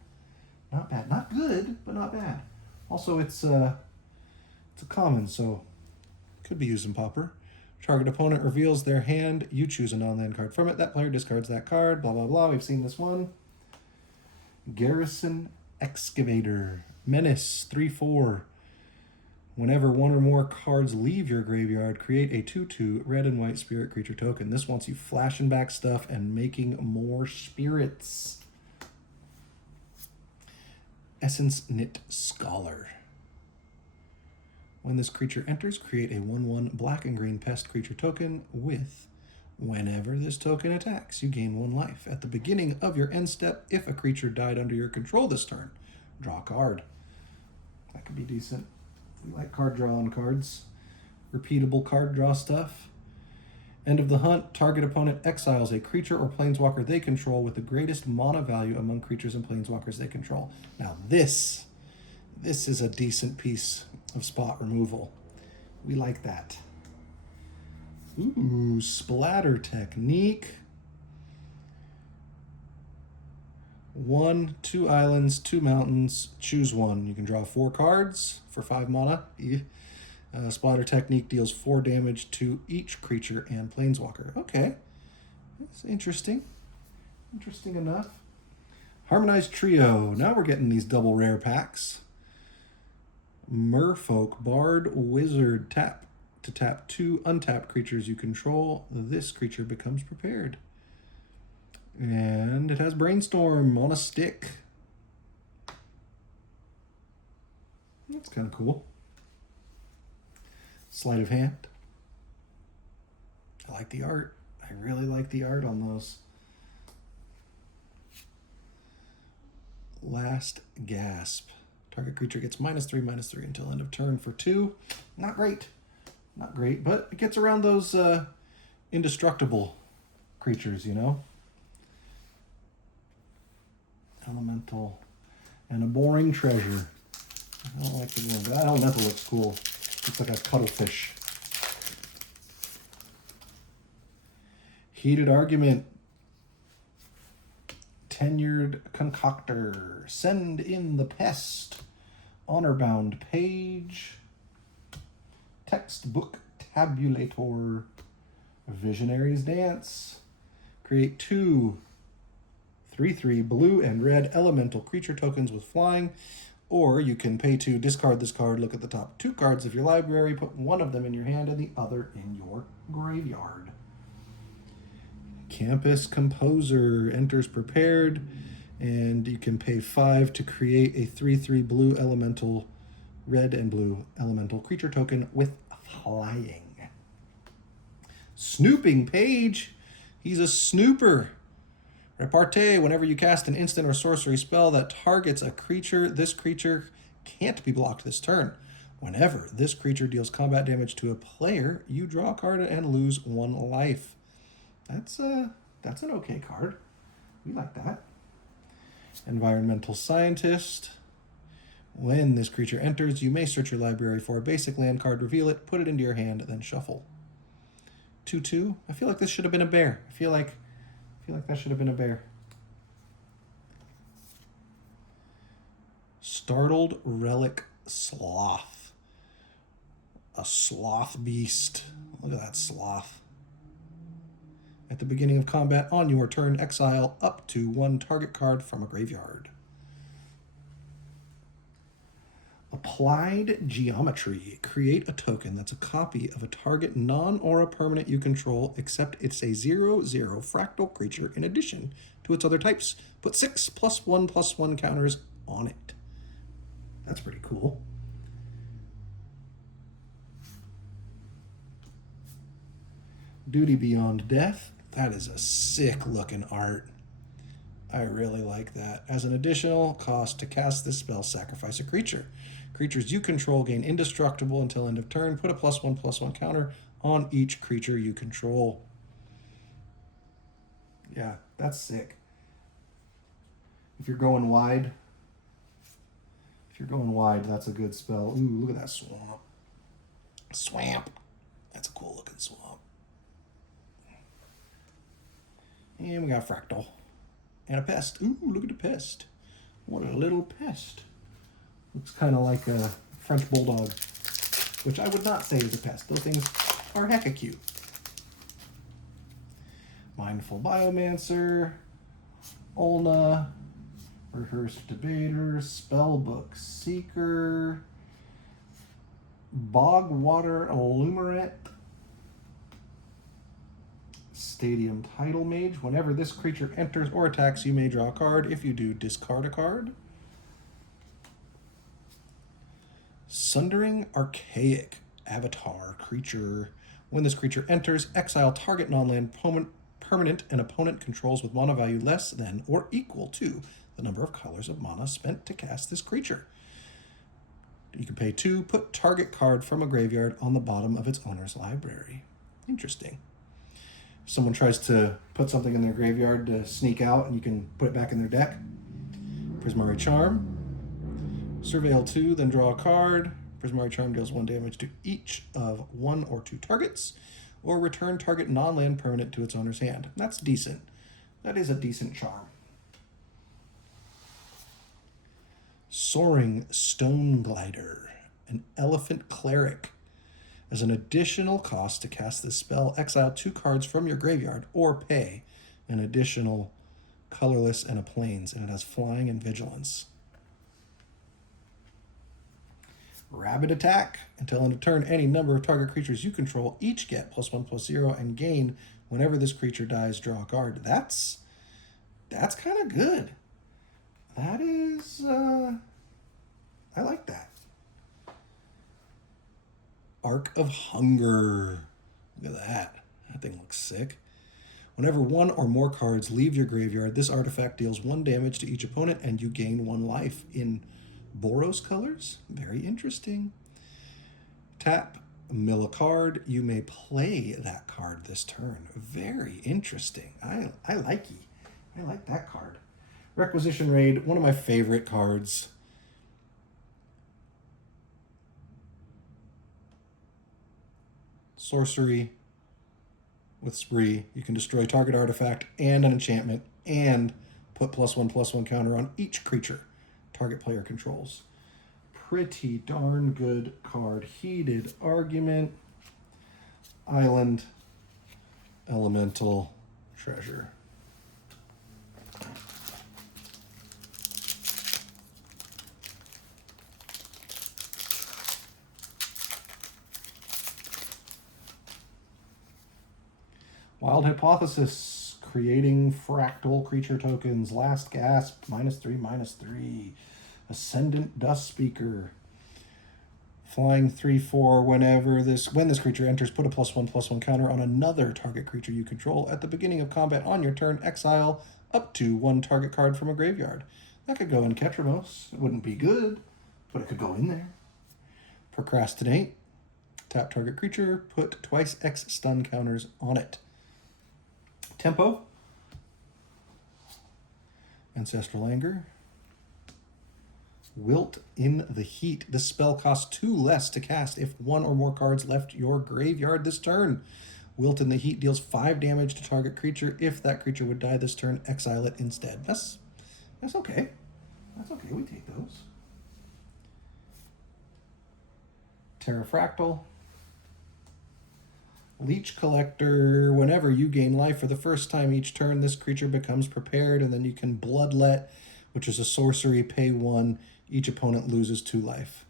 Not bad. Not good, but not bad. Also, it's a common, so could be used in Pauper. Target opponent reveals their hand. You choose a non-land card from it. That player discards that card. Blah, blah, blah. We've seen this one. Garrison Excavator. Menace, 3/4. Whenever 1 or more cards leave your graveyard, create a 2/2 red and white spirit creature token. This wants you flashing back stuff and making more spirits. Essence Knit Scholar. When this creature enters, create a 1/1 black and green pest creature token with, whenever this token attacks, you gain 1 life. At the beginning of your end step, if a creature died under your control this turn, draw a card. That could be decent. We like card draw on cards. Repeatable card draw stuff. End of the hunt, target opponent exiles a creature or planeswalker they control with the greatest mana value among creatures and planeswalkers they control. Now this is a decent piece of spot removal. We like that. Ooh, Splatter Technique. 1, 2 islands, 2 mountains, choose 1. You can draw 4 cards for 5 mana. Splatter Technique deals 4 damage to each creature and planeswalker. Okay, that's interesting. Interesting enough. Harmonized Trio. Now we're getting these double rare packs. Merfolk, Bard, Wizard, tap. To tap 2 untapped creatures you control, this creature becomes prepared. And it has Brainstorm on a stick. That's kind of cool. Sleight of Hand. I like the art. I really like the art on those. Last Gasp. Target creature gets -3/-3 until end of turn for 2. Not great. Not great, but it gets around those indestructible creatures, you know? Elemental. And a Boring Treasure. I don't like the one. That elemental looks cool. Looks like a cuttlefish. Heated Argument. Tenured Concoctor. Send in the Pest. Honor-bound Page. Textbook Tabulator. Visionary's Dance. Create 2 3/3 blue and red elemental creature tokens with flying. Or you can pay 2, discard this card, look at the top 2 cards of your library, put 1 of them in your hand and the other in your graveyard. Campus Composer enters prepared, and you can pay 5 to create a 3/3 blue elemental, red and blue elemental creature token with flying. Snooping Page. He's a snooper. Repartee, whenever you cast an instant or sorcery spell that targets a creature, this creature can't be blocked this turn. Whenever this creature deals combat damage to a player, you draw a card and lose 1 life. That's an okay card. We like that. Environmental Scientist. When this creature enters, you may search your library for a basic land card, reveal it, put it into your hand, then shuffle. 2/2. I feel like this should have been a bear. I feel like that should have been a bear. Startled Relic Sloth. A sloth beast. Look at that sloth. At the beginning of combat, on your turn, exile up to 1 target card from a graveyard. Applied Geometry. Create a token that's a copy of a target non-aura permanent you control, except it's a 0/0 fractal creature in addition to its other types. Put 6 +1/+1 counters on it. That's pretty cool. Duty Beyond Death. That is a sick looking art. I really like that. As an additional cost to cast this spell, sacrifice a creature. Creatures you control gain indestructible until end of turn. Put a +1/+1 counter on each creature you control. Yeah, that's sick. If you're going wide, that's a good spell. Ooh, look at that swamp. Swamp. That's a cool looking swamp. And we got Fractal. And a pest. Ooh, look at the pest. What a little pest. Looks kind of like a French bulldog, which I would not say is a pest. Those things are hecka cute. Mindful Biomancer, Ulna, Rehearsed Debater, Spellbook Seeker, Bogwater Illuminate, Stadium Tidal Mage. Whenever this creature enters or attacks, you may draw a card. If you do, discard a card. Sundering Archaic Avatar Creature. When this creature enters, exile target non-land permanent an opponent controls with mana value less than or equal to the number of colors of mana spent to cast this creature. You can pay 2, put target card from a graveyard on the bottom of its owner's library. Interesting. If someone tries to put something in their graveyard to sneak out, and you can put it back in their deck. Prismari Charm. Surveil 2, then draw a card. Prismari Charm deals 1 damage to each of 1 or 2 targets, or return target non-land permanent to its owner's hand. That's decent. That is a decent charm. Soaring Stone Glider, an Elephant Cleric. As an additional cost to cast this spell, exile 2 cards from your graveyard, or pay an additional colorless and a plains, and it has flying and vigilance. Rabid Attack. Until end of turn, any number of target creatures you control each get +1/+0 and gain whenever this creature dies, draw a card. That's kind of good. That is, I like that. Arc of Hunger. Look at that. That thing looks sick. Whenever 1 or more cards leave your graveyard, this artifact deals 1 damage to each opponent and you gain 1 life in Boros colors. Very interesting. Tap, mill a card. You may play that card this turn. Very interesting. I like that card. Requisition Raid, one of my favorite cards. Sorcery with Spree. You can destroy target artifact and an enchantment and put +1/+1 counter on each creature target player controls. Pretty darn good card. Heated Argument. Island Elemental Treasure. Wild Hypothesis, creating fractal creature tokens. Last Gasp, -3/-3. Ascendant Dust Speaker. Flying 3/4. When this creature enters, put a +1/+1 counter on another target creature you control. At the beginning of combat on your turn, exile up to one target card from a graveyard. That could go in Ketramos. It wouldn't be good, but it could go in there. Procrastinate. Tap target creature, put twice X stun counters on it. Tempo. Ancestral Anger. Wilt in the Heat. This spell costs 2 less to cast if 1 or more cards left your graveyard this turn. Wilt in the Heat deals 5 damage to target creature. If that creature would die this turn, exile it instead. That's okay. That's okay, we take those. Terrafractal. Leech Collector. Whenever you gain life for the first time each turn, this creature becomes prepared, and then you can Bloodlet, which is a sorcery, pay 1. Each opponent loses 2 life.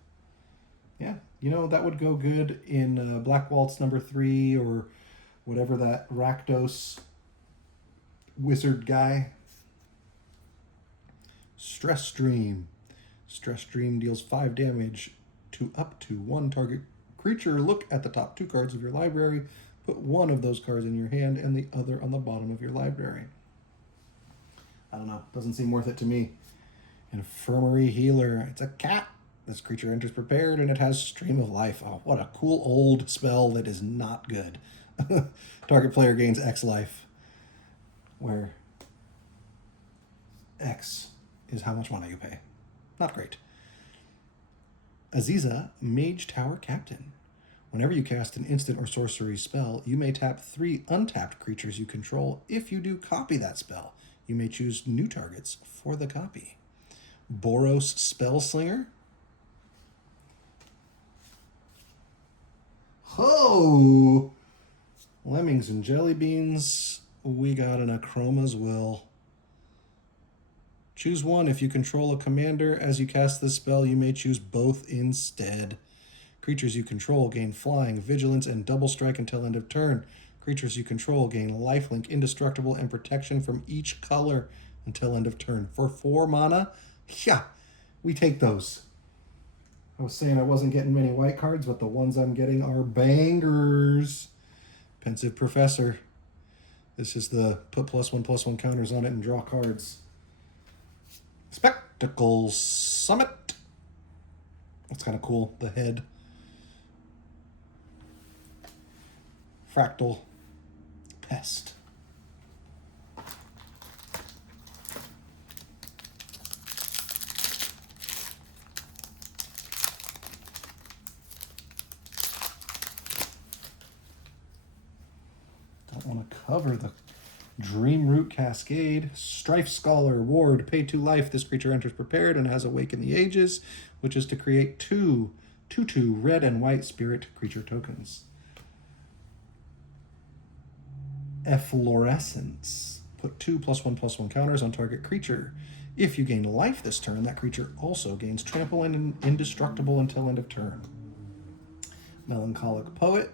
Yeah, you know, that would go good in Black Waltz number 3 or whatever that Rakdos wizard guy. Stress Dream. Stress Dream deals 5 damage to up to 1 target creature. Look at the top 2 cards of your library. Put 1 of those cards in your hand and the other on the bottom of your library. I don't know. Doesn't seem worth it to me. Infirmary Healer. It's a cat. This creature enters prepared and it has Stream of Life. Oh, what a cool old spell that is not good. Target player gains X life, where X is how much money you pay. Not great. Aziza, Mage Tower Captain. Whenever you cast an instant or sorcery spell, you may tap 3 untapped creatures you control. If you do copy that spell, you may choose new targets for the copy. Boros Spellslinger. Ho! Lemmings and Jelly Beans. We got an Akroma's Will. Choose 1. If you control a commander, as you cast this spell, you may choose both instead. Creatures you control gain Flying, Vigilance, and Double Strike until end of turn. Creatures you control gain Lifelink, Indestructible, and Protection from each color until end of turn. For 4 mana, yeah, we take those. I was saying I wasn't getting many white cards, but the ones I'm getting are bangers. Pensive Professor. This is the put +1/+1 counters on it and draw cards. Spectacle Summit. That's kind of cool. The head. Fractal Pest. Don't want to cover the Dreamroot Cascade. Strife Scholar. Ward. Pay 2 life. This creature enters prepared and has Awaken the Ages, which is to create 2 2/2 red and white spirit creature tokens. Efflorescence. Put 2 +1/+1 counters on target creature. If you gain life this turn, that creature also gains Trample and Indestructible until end of turn. Melancholic Poet.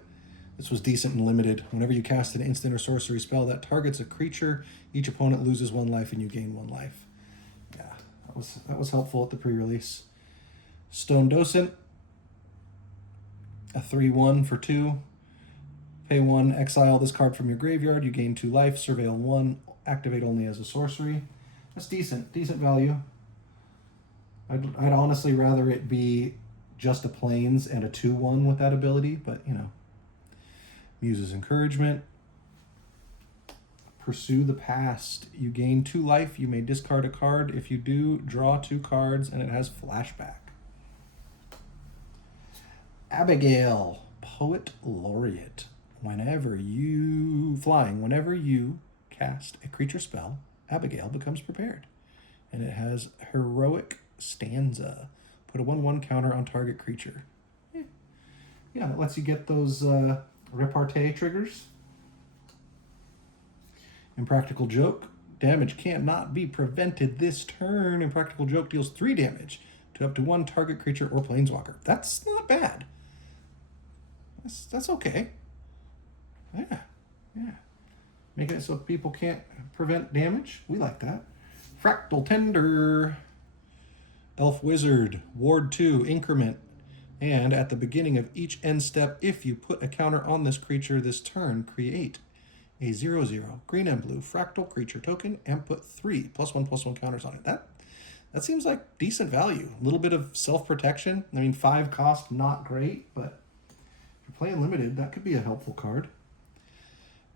This was decent and limited. Whenever you cast an instant or sorcery spell that targets a creature, each opponent loses 1 life and you gain 1 life. Yeah, that was helpful at the pre-release. Stone Docent. A 3/1 for 2. Pay 1, exile this card from your graveyard. You gain 2 life. Surveil 1. Activate only as a sorcery. That's decent value. I'd honestly rather it be just a plains and a 2/1 with that ability, but you know. Muse's Encouragement. Pursue the Past. You gain 2 life. You may discard a card. If you do, draw 2 cards, and it has Flashback. Abigail, Poet Laureate. Whenever you cast a creature spell, Abigail becomes prepared. And it has Heroic Stanza. Put a 1/1 counter on target creature. Yeah, it lets you get those repartee triggers. Impractical Joke. Damage cannot be prevented this turn. Impractical Joke deals 3 damage to up to 1 target creature or planeswalker. That's not bad. That's okay. Yeah. Making it so people can't prevent damage. We like that. Fractal Tender. Elf Wizard. Ward 2. Increment. And at the beginning of each end step, if you put a counter on this creature this turn, create a 0/0 green and blue fractal creature token and put 3 +1/+1 counters on it. That seems like decent value. A little bit of self-protection. I mean, 5 cost, not great, but if you're playing limited, that could be a helpful card.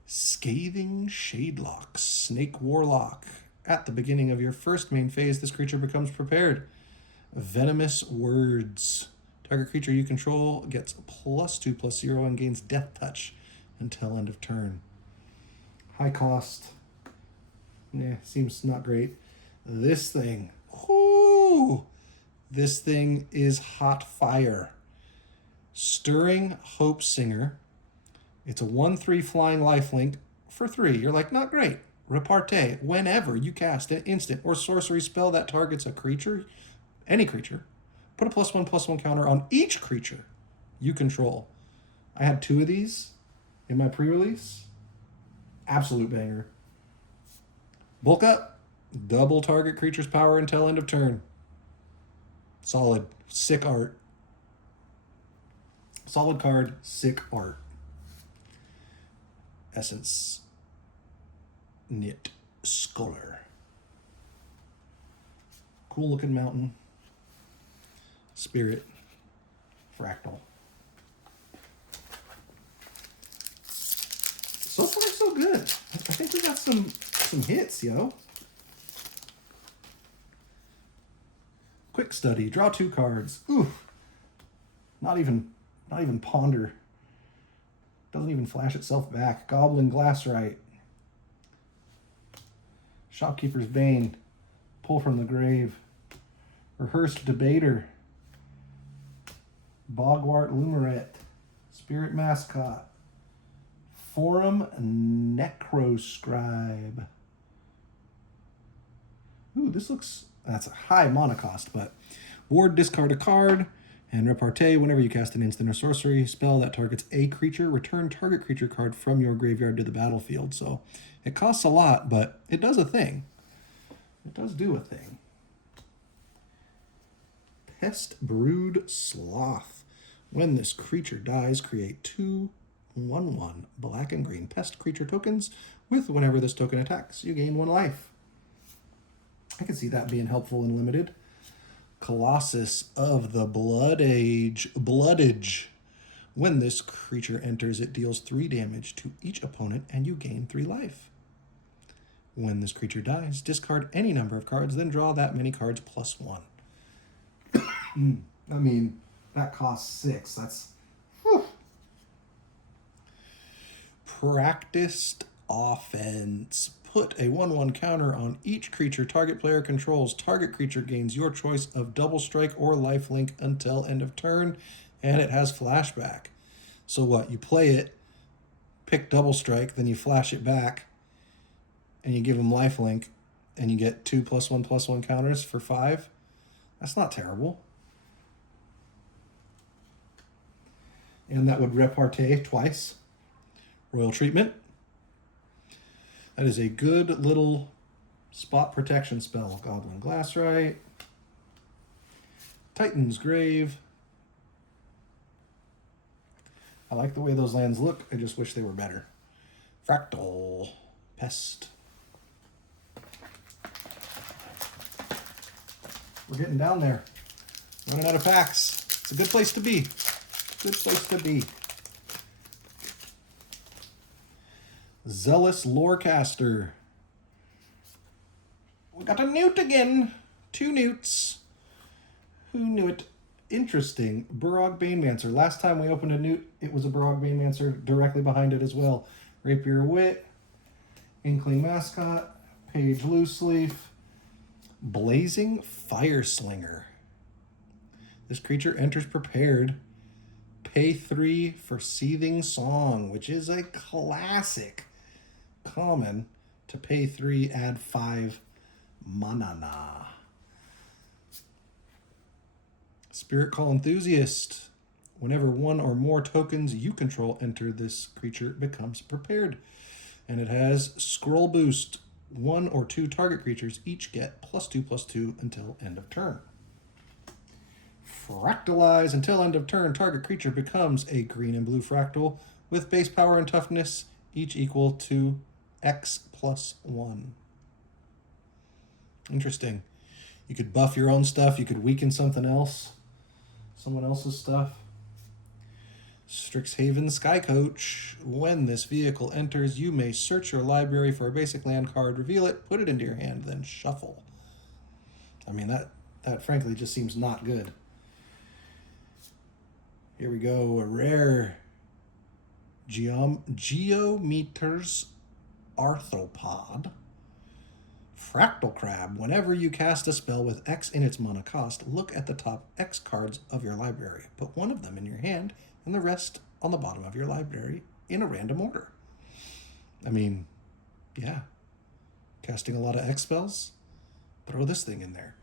Scathing Shadelock, Snake Warlock. At the beginning of your first main phase, this creature becomes prepared. Venomous Words. Target creature you control gets +2/+0 and gains Death Touch until end of turn. High cost. Seems not great. This thing. Whoo! This thing is hot fire. Stirring Hope Singer. It's a 1/3 flying lifelink for 3. You're like, not great. Repartee. Whenever you cast an instant or sorcery spell that targets a creature, any creature, put a +1/+1 counter on each creature you control. I had 2 of these in my pre-release. Absolute banger. Bulk up. Double target creature's power until end of turn. Solid. Sick art. Solid card. Sick art. Essence. Knit Scholar. Cool looking mountain. Spirit. Fractal. So far, so good. I think we got some hits, yo. Quick study. Draw 2 cards. Ooh. Not even ponder. Doesn't even flash itself back. Goblin Glassrite. Shopkeeper's Bane. Pull from the Grave. Rehearsed Debater. Bogwart Lumeret. Spirit Mascot. Forum Necroscribe. Ooh, this looks... That's a high mana cost, but... Ward, discard a card, and repartee. Whenever you cast an instant or sorcery spell that targets a creature, return target creature card from your graveyard to the battlefield. So it costs a lot, but it does a thing. It does do a thing. Pest Brood Sloth. When this creature dies, create 2/1/1 black and green pest creature tokens with whenever this token attacks, you gain 1 life. I can see that being helpful in limited. Colossus of the Bloodage. When this creature enters, it deals 3 damage to each opponent and you gain 3 life. When this creature dies, discard any number of cards, then draw that many cards +1. I mean, that costs 6. That's... Whew. Practiced Offense. Put a 1/1 counter on each creature target player controls. Target creature gains your choice of double strike or lifelink until end of turn, and it has flashback. So what? You play it, pick double strike, then you flash it back, and you give them lifelink, and you get 2 +1/+1 counters for 5. That's not terrible. And that would repartee twice. Royal Treatment. That is a good little spot protection spell. Goblin Glassrite. Titan's Grave. I like the way those lands look. I just wish they were better. Fractal. Pest. We're getting down there. Running out of packs. It's a good place to be. Good place to be. Zealous Lorecaster. We got a newt again. 2 newts. Who knew it? Interesting. Barog Banemancer. Last time we opened a newt, it was a Barog Banemancer directly behind it as well. Rapier Wit. Inkling Mascot. Page Loose Leaf. Blazing Fireslinger. This creature enters prepared. Pay 3 for Seething Song, which is a classic common to pay 3, add 5 manana. Spirit Call Enthusiast. Whenever 1 or more tokens you control enter this creature, becomes prepared. And it has Scroll Boost. 1 or 2 target creatures each get +2/+2 until end of turn. Fractalize. Until end of turn, target creature becomes a green and blue fractal with base power and toughness each equal to X plus 1. Interesting. You could buff your own stuff. You could weaken something else. Someone else's stuff. Strixhaven Sky Coach. When this vehicle enters, you may search your library for a basic land card, reveal it, put it into your hand, then shuffle. I mean, that frankly just seems not good. Here we go. A rare Geometer's Arthropod. Fractal Crab. Whenever you cast a spell with X in its mana cost, look at the top X cards of your library. Put one of them in your hand and the rest on the bottom of your library in a random order. I mean, yeah. Casting a lot of X spells? Throw this thing in there.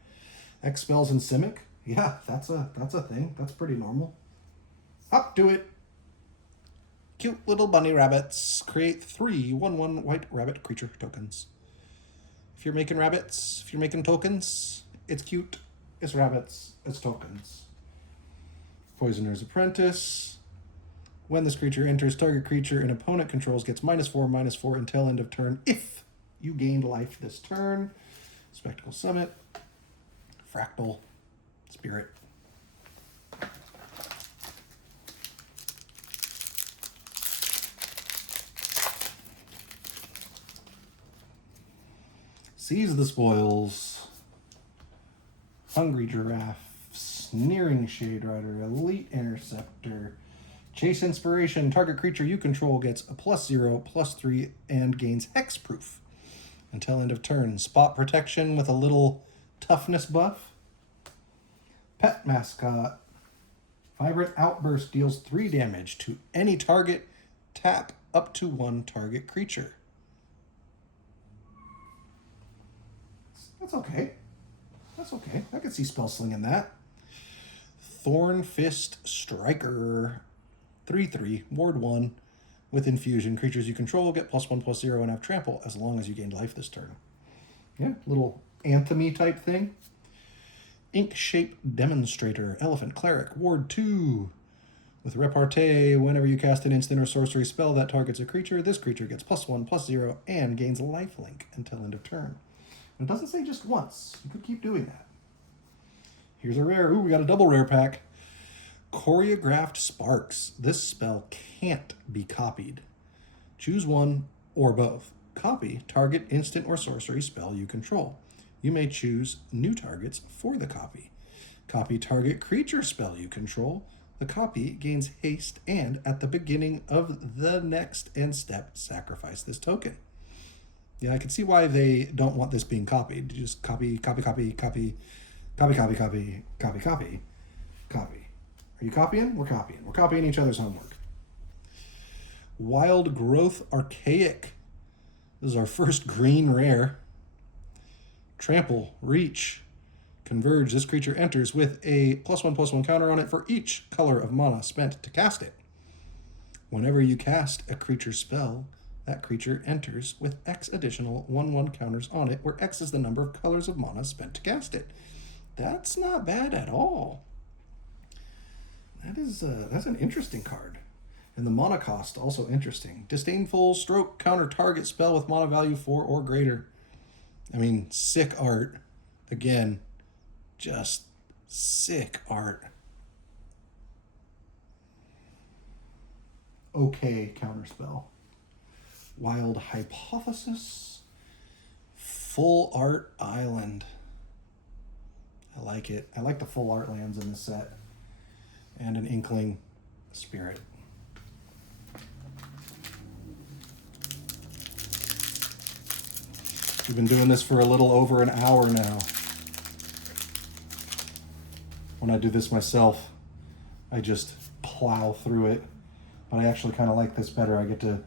X spells and Simic? Yeah, that's a thing. That's pretty normal. Up to it. Cute little bunny rabbits. Create 3 1/1 white rabbit creature tokens. If you're making rabbits, if you're making tokens, it's cute. It's rabbits. It's tokens. Poisoner's Apprentice. When this creature enters, target creature an opponent controls gets -4/-4 until end of turn if you gained life this turn. Spectacle Summit. Fractal Spirit. Seize the Spoils. Hungry Giraffe. Sneering Shade Rider. Elite Interceptor. Chase Inspiration. Target creature you control gets a +0/+3 and gains hexproof until end of turn. Spot Protection with a little toughness buff. Pet Mascot. Vibrant Outburst deals 3 damage to any target. Tap up to 1 target creature. That's okay. That's okay. I could see spell slinging that. Thorn Fist Striker. 3/3, Ward 1. With Infusion, creatures you control get +1/+0 and have trample as long as you gained life this turn. Yeah, little anthem-y type thing. Ink Shape Demonstrator. Elephant Cleric. Ward 2. With Repartee, whenever you cast an instant or sorcery spell that targets a creature, this creature gets +1/+0 and gains lifelink until end of turn. And it doesn't say just once. You could keep doing that. Here's a rare. Ooh, we got a double rare pack. Choreographed Sparks. This spell can't be copied. Choose one or both. Copy target instant or sorcery spell you control. You may choose new targets for the copy. Copy target creature spell you control. The copy gains haste, and at the beginning of the next end step, sacrifice this token. Yeah, I can see why they don't want this being copied. Just copy, copy, copy, copy, copy, copy, copy, copy, copy, copy. Are you copying? We're copying. We're copying each other's homework. Wild Growth Archaic. This is our first green rare. Trample, Reach, Converge. This creature enters with a +1/+1 counter on it for each color of mana spent to cast it. Whenever you cast a creature spell, that creature enters with X additional 1/1 counters on it, where X is the number of colors of mana spent to cast it. That's not bad at all. That's an interesting card. And the mana cost, also interesting. Disdainful Stroke, counter target spell with mana value 4 or greater. I mean, sick art. Again, just sick art. Okay, counterspell. Wild Hypothesis. Full Art Island. I like it. I like the full art lands in this set. And an Inkling Spirit. We've been doing this for a little over an hour now. When I do this myself, I just plow through it. But I actually kind of like this better. I get to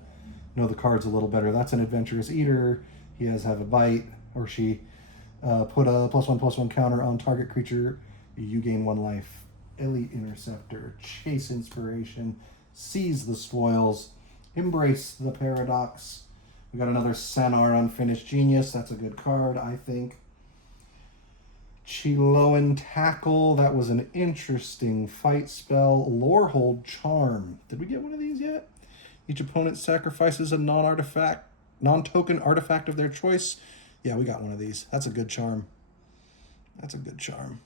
know the cards a little better. That's an Adventurous Eater. He has have a bite, or she put a +1/+1 counter on target creature. You gain 1 life. Elite Interceptor, Chase Inspiration, Seize the Spoils, Embrace the Paradox. We got another Sanar Unfinished Genius. That's a good card, I think. Chiloan Tackle. That was an interesting fight spell. Lorehold Charm. Did we get one of these yet? Each opponent sacrifices a non-token artifact of their choice. Yeah, we got one of these. That's a good charm. That's a good charm.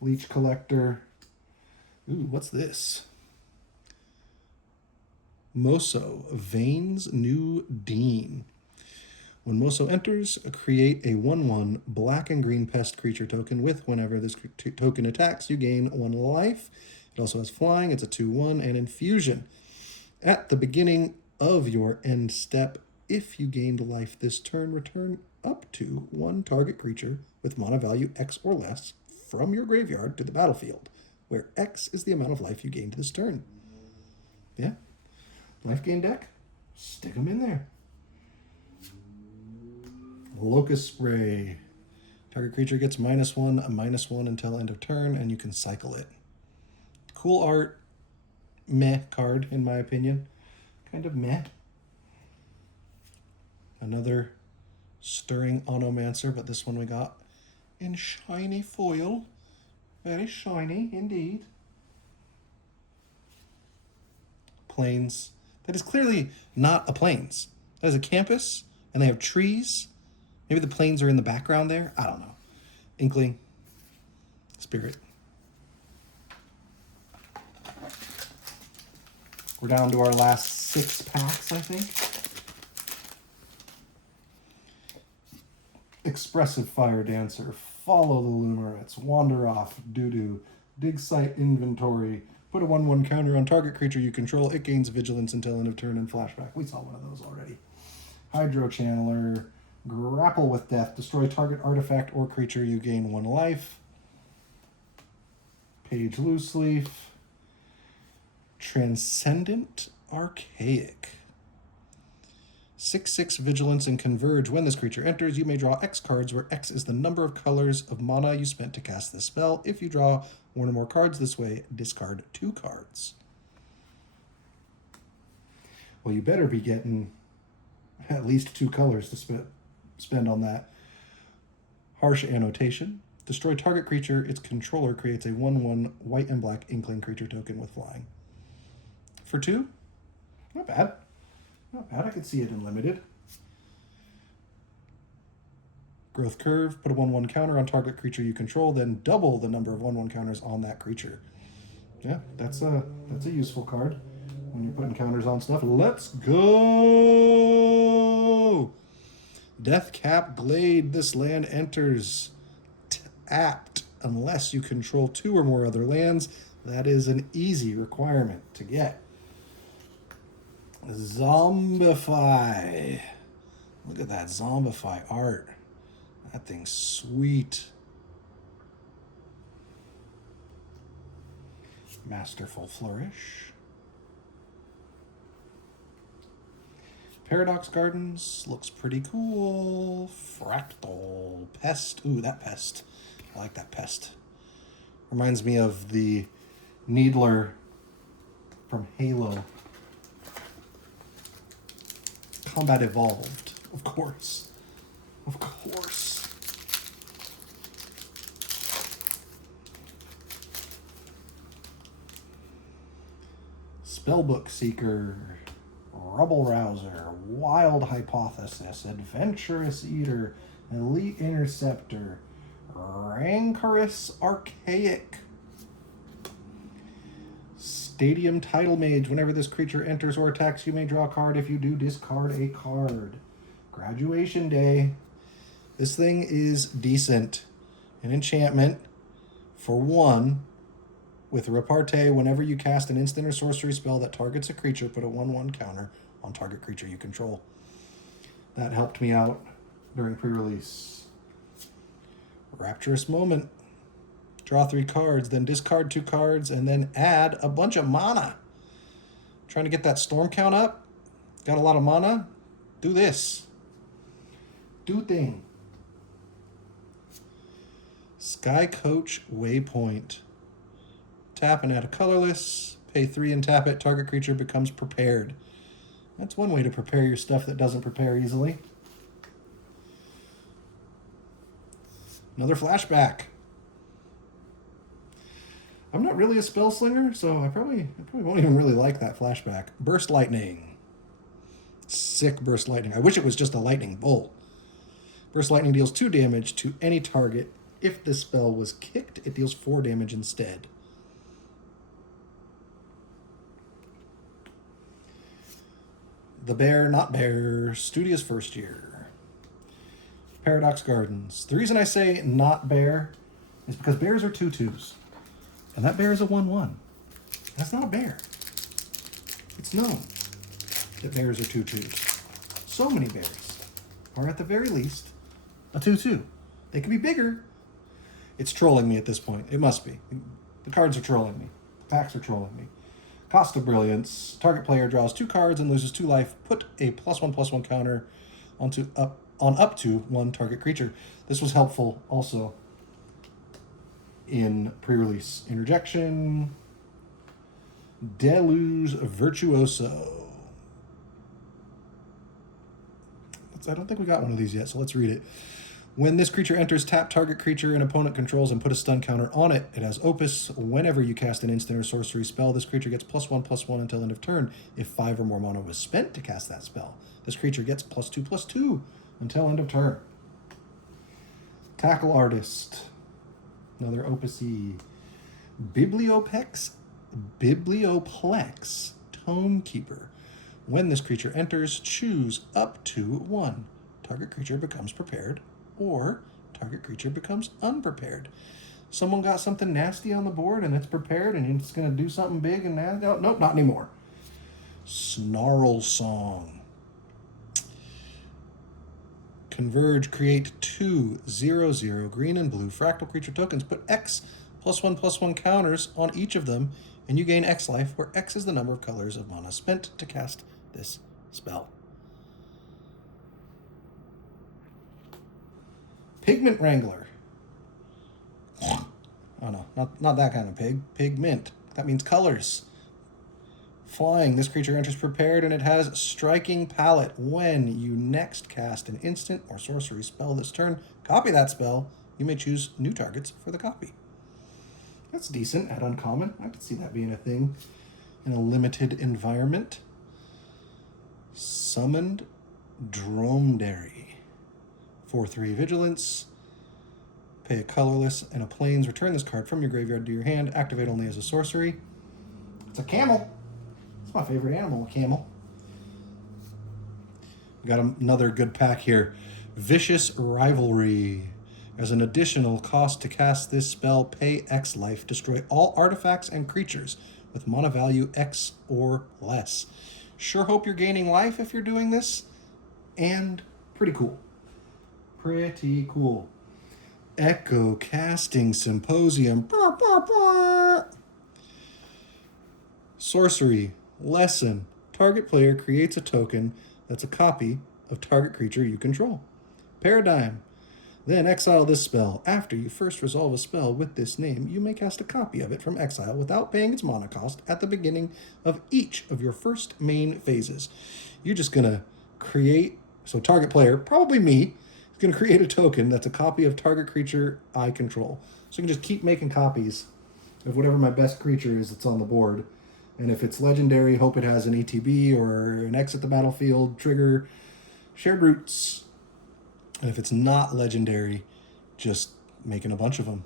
Leech Collector. Ooh, what's this? Moso, Vane's New Dean. When Moso enters, create a 1/1 black and green pest creature token with whenever this token attacks, you gain 1 life. It also has flying, it's a 2/1, and infusion. At the beginning of your end step, if you gained life this turn, return up to 1 target creature with mana value X or less from your graveyard to the battlefield, where X is the amount of life you gained this turn. Yeah. Life gain deck, stick them in there. Locust Spray. Target creature gets -1, a -1 until end of turn, and you can cycle it. Cool art. Meh card, in my opinion. Kind of meh. Another Stirring Onomancer, but this one we got in shiny foil. Very shiny indeed. Plains. That is clearly not a plains. That is a campus, and they have trees. Maybe the plains are in the background there. I don't know. Inkling. Spirit. We're down to our last 6 packs, I think. Expressive Fire Dancer. Follow the Lumerets. Wander off. Doo-doo. Dig Site Inventory. Put a 1/1 counter on target creature you control. It gains vigilance until end of turn and flashback. We saw one of those already. Hydro Channeler. Grapple with Death. Destroy target artifact or creature. You gain 1 life. Page Loose Leaf. Transcendent Archaic. 6/6 Vigilance and Converge. When this creature enters, you may draw X cards, where X is the number of colors of mana you spent to cast this spell. If you draw 1 or more cards this way, discard 2 cards. Well, you better be getting at least 2 colors to spend on that. Harsh Annotation. Destroy target creature. Its controller creates a 1/1 white and black Inkling creature token with flying. For 2? Not bad. Not bad. I could see it in limited. Growth Curve. Put a 1/1 counter on target creature you control, then double the number of 1/1 counters on that creature. Yeah, that's a useful card when you're putting counters on stuff. Let's go! Deathcap Glade. This land enters tapped unless you control 2 or more other lands. That is an easy requirement to get. Zombify. Look at that Zombify art. That thing's sweet. Masterful Flourish. Paradox Gardens looks pretty cool. Fractal Pest. Ooh, that pest. I like that pest. Reminds me of the Needler from Halo. Combat Evolved, of course. Of course. Spellbook Seeker. Rubble Rouser, Wild Hypothesis, Adventurous Eater, Elite Interceptor, Rancorous Archaic. Stadium Tidal Mage. Whenever this creature enters or attacks, you may draw a card. If you do, discard a card. Graduation Day. This thing is decent. An enchantment for 1. With Repartee, whenever you cast an instant or sorcery spell that targets a creature, put a 1/1 counter on target creature you control. That helped me out during pre-release. Rapturous Moment. Draw 3 cards, then discard 2 cards, and then add a bunch of mana. Trying to get that storm count up? Got a lot of mana? Do this. Do thing. Sky Coach Waypoint. Tap and add a colorless. Pay 3 and tap it. Target creature becomes prepared. That's one way to prepare your stuff that doesn't prepare easily. Another flashback. I'm not really a spell slinger, so I probably won't even really like that flashback. Burst Lightning. Sick Burst Lightning. I wish it was just a lightning bolt. Burst Lightning deals 2 damage to any target. If this spell was kicked, it deals 4 damage instead. The Bear, Not Bear, Studious First Year. Paradox Gardens. The reason I say not bear is because bears are 2/2s. And that bear is a 1/1. That's not a bear. It's known that bears are 2/2s. So many bears are at the very least a 2/2. They could be bigger. It's trolling me at this point. It must be. The cards are trolling me. The packs are trolling me. Cost of Brilliance. Target player draws 2 cards and loses 2 life. Put a +1/+1 counter on up to 1 target creature. This was helpful also in pre-release. Interjection. Deluge Virtuoso. I don't think we got one of these yet, so let's read it. When this creature enters, tap target creature an opponent controls and put a stun counter on it. It has Opus. Whenever you cast an instant or sorcery spell, this creature gets +1/+1 until end of turn. If 5 or more mana was spent to cast that spell, this creature gets +2/+2 until end of turn. Tackle Artist. Another Opus-y. Biblioplex Tome Keeper. When this creature enters, choose up to 1. Target creature becomes prepared, or target creature becomes unprepared. Someone got something nasty on the board and it's prepared and it's going to do something big and nasty. Oh, nope, not anymore. Snarl Song. Converge, create 2/0/0 green and blue fractal creature tokens. Put X +1/+1 counters on each of them, and you gain X life, where X is the number of colors of mana spent to cast this spell. Pigment Wrangler. Oh no, not that kind of pig. Pigment. That means colors. Flying. This creature enters prepared and it has Striking Palette. When you next cast an instant or sorcery spell this turn, copy that spell. You may choose new targets for the copy. That's decent at uncommon. I could see that being a thing in a limited environment. Summoned Dromedary. 4/3 Vigilance. Pay a colorless and a plains. Return this card from your graveyard to your hand. Activate only as a sorcery. It's a camel. It's my favorite animal, a camel. We got another good pack here. Vicious Rivalry. As an additional cost to cast this spell, pay X life. Destroy all artifacts and creatures with mana value X or less. Sure hope you're gaining life if you're doing this. And pretty cool. Pretty cool. Echo Casting Symposium. Sorcery. Lesson. Target player creates a token that's a copy of target creature you control. Paradigm. Then exile this spell. After you first resolve a spell with this name, you may cast a copy of it from exile without paying its mana cost at the beginning of each of your first main phases. You're just going to create, so target player, probably me, is going to create a token that's a copy of target creature I control. So you can just keep making copies of whatever my best creature is that's on the board. And if it's legendary, hope it has an ETB or an exit the battlefield trigger, shared roots. And if it's not legendary, just making a bunch of them.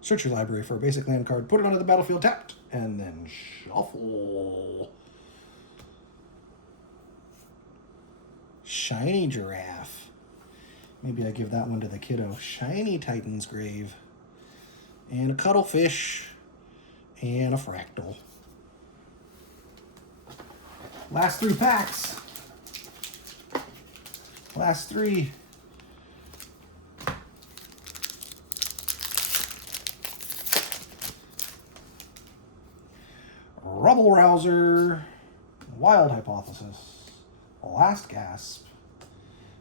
Search your library for a basic land card, put it onto the battlefield tapped, and then shuffle. Shiny Giraffe. Maybe I give that one to the kiddo. Shiny Titan's Grave. And a Cuttlefish. And a Fractal. Last 3 packs. Last 3. Rubble Rouser. Wild Hypothesis. Last Gasp.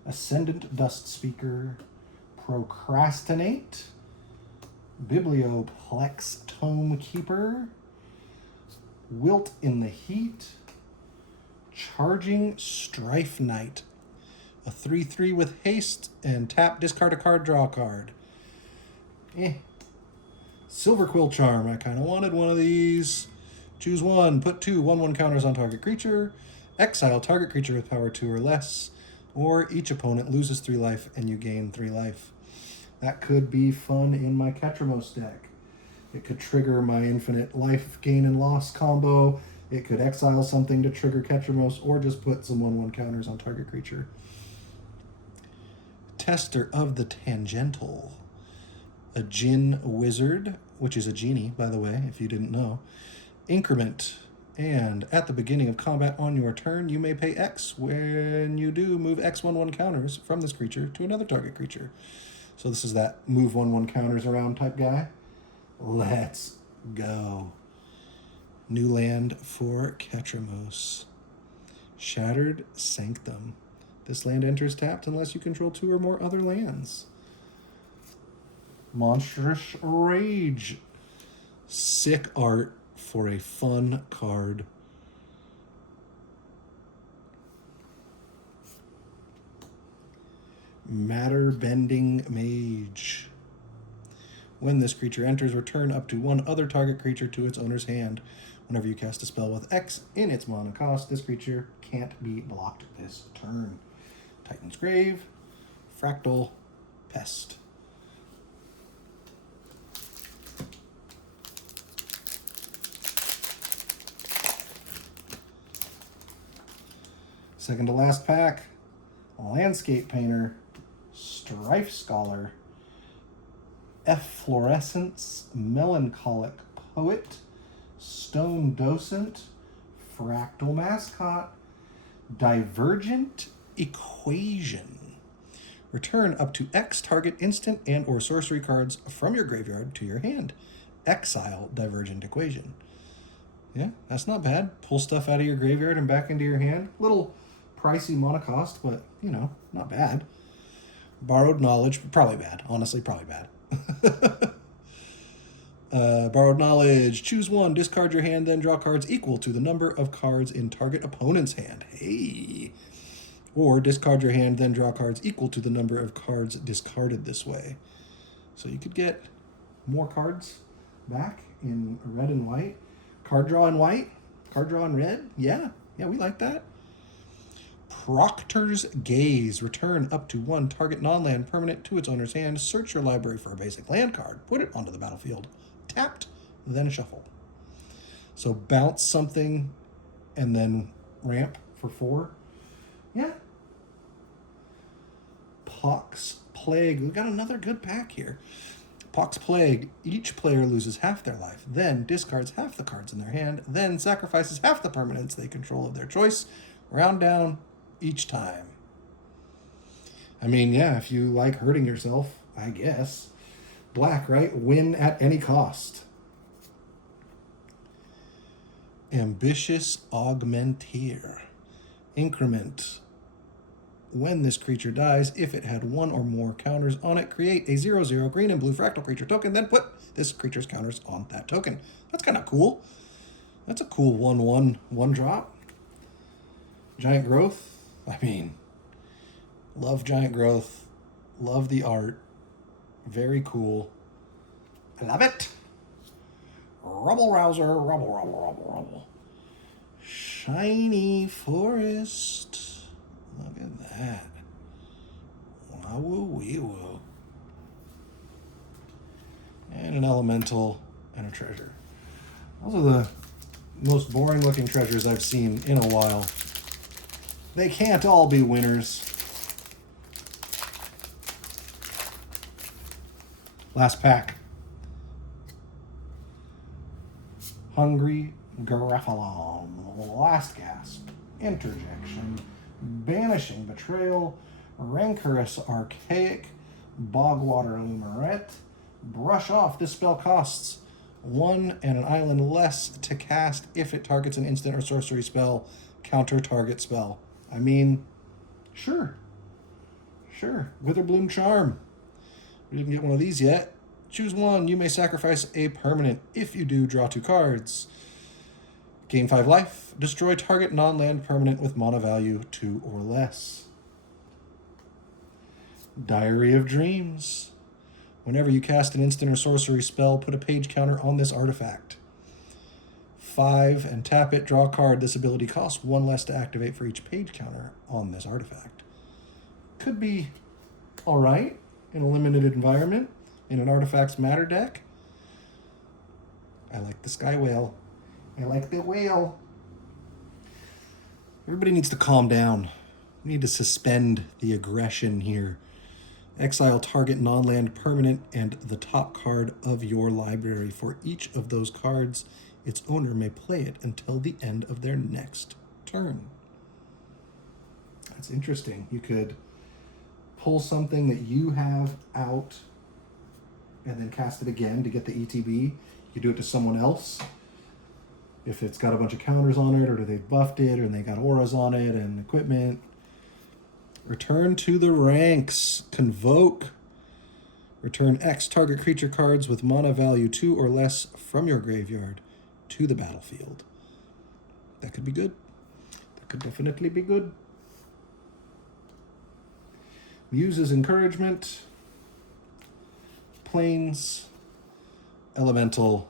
Ascendant Dust Speaker. Procrastinate. Biblioplex Tome Keeper. Wilt in the Heat. Charging Strife Knight. A 3/3 with haste and tap, discard a card, draw a card. Silver Quill Charm. I kind of wanted one of these. Choose one. Put 2 1/1 counters on target creature. Exile target creature with power 2 or less. Or each opponent loses 3 life and you gain 3 life. That could be fun in my Ketramos deck. It could trigger my infinite life gain and loss combo. It could exile something to trigger Ketramos, or just put some 1/1 counters on target creature. Tester of the Tangential. A Djinn Wizard, which is a genie, by the way, if you didn't know. Increment. And at the beginning of combat on your turn, you may pay X. When you do, move X 1/1 counters from this creature to another target creature. So this is that move 1/1 counters around type guy. Let's go. New land for Ketramos. Shattered Sanctum. This land enters tapped unless you control 2 or more other lands. Monstrous Rage. Sick art for a fun card. Matter Bending Mage. When this creature enters, return up to 1 other target creature to its owner's hand. Whenever you cast a spell with X in its mana cost, this creature can't be blocked this turn. Titan's Grave, Fractal, Pest. Second to last pack, Landscape Painter, Strife Scholar, Efflorescence, Melancholic Poet, Stone Docent, Fractal Mascot, Divergent Equation. Return up to X target instant and or sorcery cards from your graveyard to your hand. Exile Divergent Equation. Yeah, that's not bad. Pull stuff out of your graveyard and back into your hand. Little pricey mana cost, but, you know, not bad. Borrowed Knowledge, probably bad. Honestly, probably bad. Borrowed Knowledge. Choose 1, discard your hand, then draw cards equal to the number of cards in target opponent's hand. Hey. Or discard your hand, then draw cards equal to the number of cards discarded this way. So you could get more cards back in red and white. Card draw in white. Card draw in red. Yeah, we like that. Proctor's Gaze. Return up to 1 target non-land permanent to its owner's hand. Search your library for a basic land card. Put it onto the battlefield. Tapped, then shuffle. So bounce something and then ramp for 4. Yeah. Pox Plague. We've got another good pack here. Pox Plague. Each player loses half their life, then discards half the cards in their hand, then sacrifices half the permanents they control of their choice. Round down each time. I mean, yeah, if you like hurting yourself, I guess. Black, right? Win at any cost. Ambitious Augmenteer. Increment. When this creature dies, if it had 1 or more counters on it, create a 0/0 green and blue fractal creature token, then put this creature's counters on that token. That's kind of cool. That's a cool 1/1 1-drop. Giant Growth. I mean, love Giant Growth. Love the art. Very cool. I love it. Rubble Rouser. Rubble. Shiny Forest. Look at that. Woo. And an Elemental and a Treasure. Those are the most boring looking treasures I've seen in a while. They can't all be winners. Last pack. Hungry Garafalon. Last Gasp. Interjection. Banishing Betrayal. Rancorous Archaic. Bogwater Lumerette. Brush Off. This spell costs 1 and an island less to cast if it targets an instant or sorcery spell. Counter target spell. I mean, sure. Witherbloom Charm. We didn't get one of these yet. Choose 1. You may sacrifice a permanent. If you do, draw 2 cards. Gain 5 life. Destroy target non-land permanent with mana value 2 or less. Diary of Dreams. Whenever you cast an instant or sorcery spell, put a page counter on this artifact. 5 and tap it, draw a card. This ability costs 1 less to activate for each page counter on this artifact. Could be alright in a limited environment, in an Artifacts Matter deck. I like the Sky Whale. I like the whale. Everybody needs to calm down. We need to suspend the aggression here. Exile target non-land permanent and the top card of your library. For each of those cards, its owner may play it until the end of their next turn. That's interesting. You could pull something that you have out and then cast it again to get the ETB. You do it to someone else if it's got a bunch of counters on it, or they've buffed it, or they got auras on it and equipment. Return to the ranks. Convoke. Return X target creature cards with mana value 2 or less from your graveyard to the battlefield. That could be good. That could definitely be good. Muse's Encouragement. Plains. Elemental.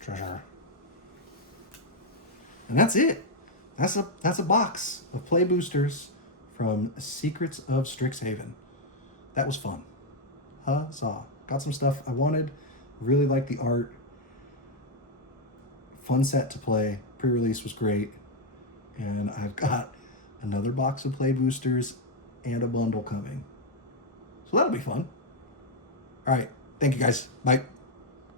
Treasure. And that's it. That's a box of play boosters from Secrets of Strixhaven. That was fun. Huzzah. Got some stuff I wanted. Really liked the art. Fun set to play. Pre-release was great. And I've got another box of play boosters and a bundle coming. So that'll be fun. All right. Thank you guys. Bye.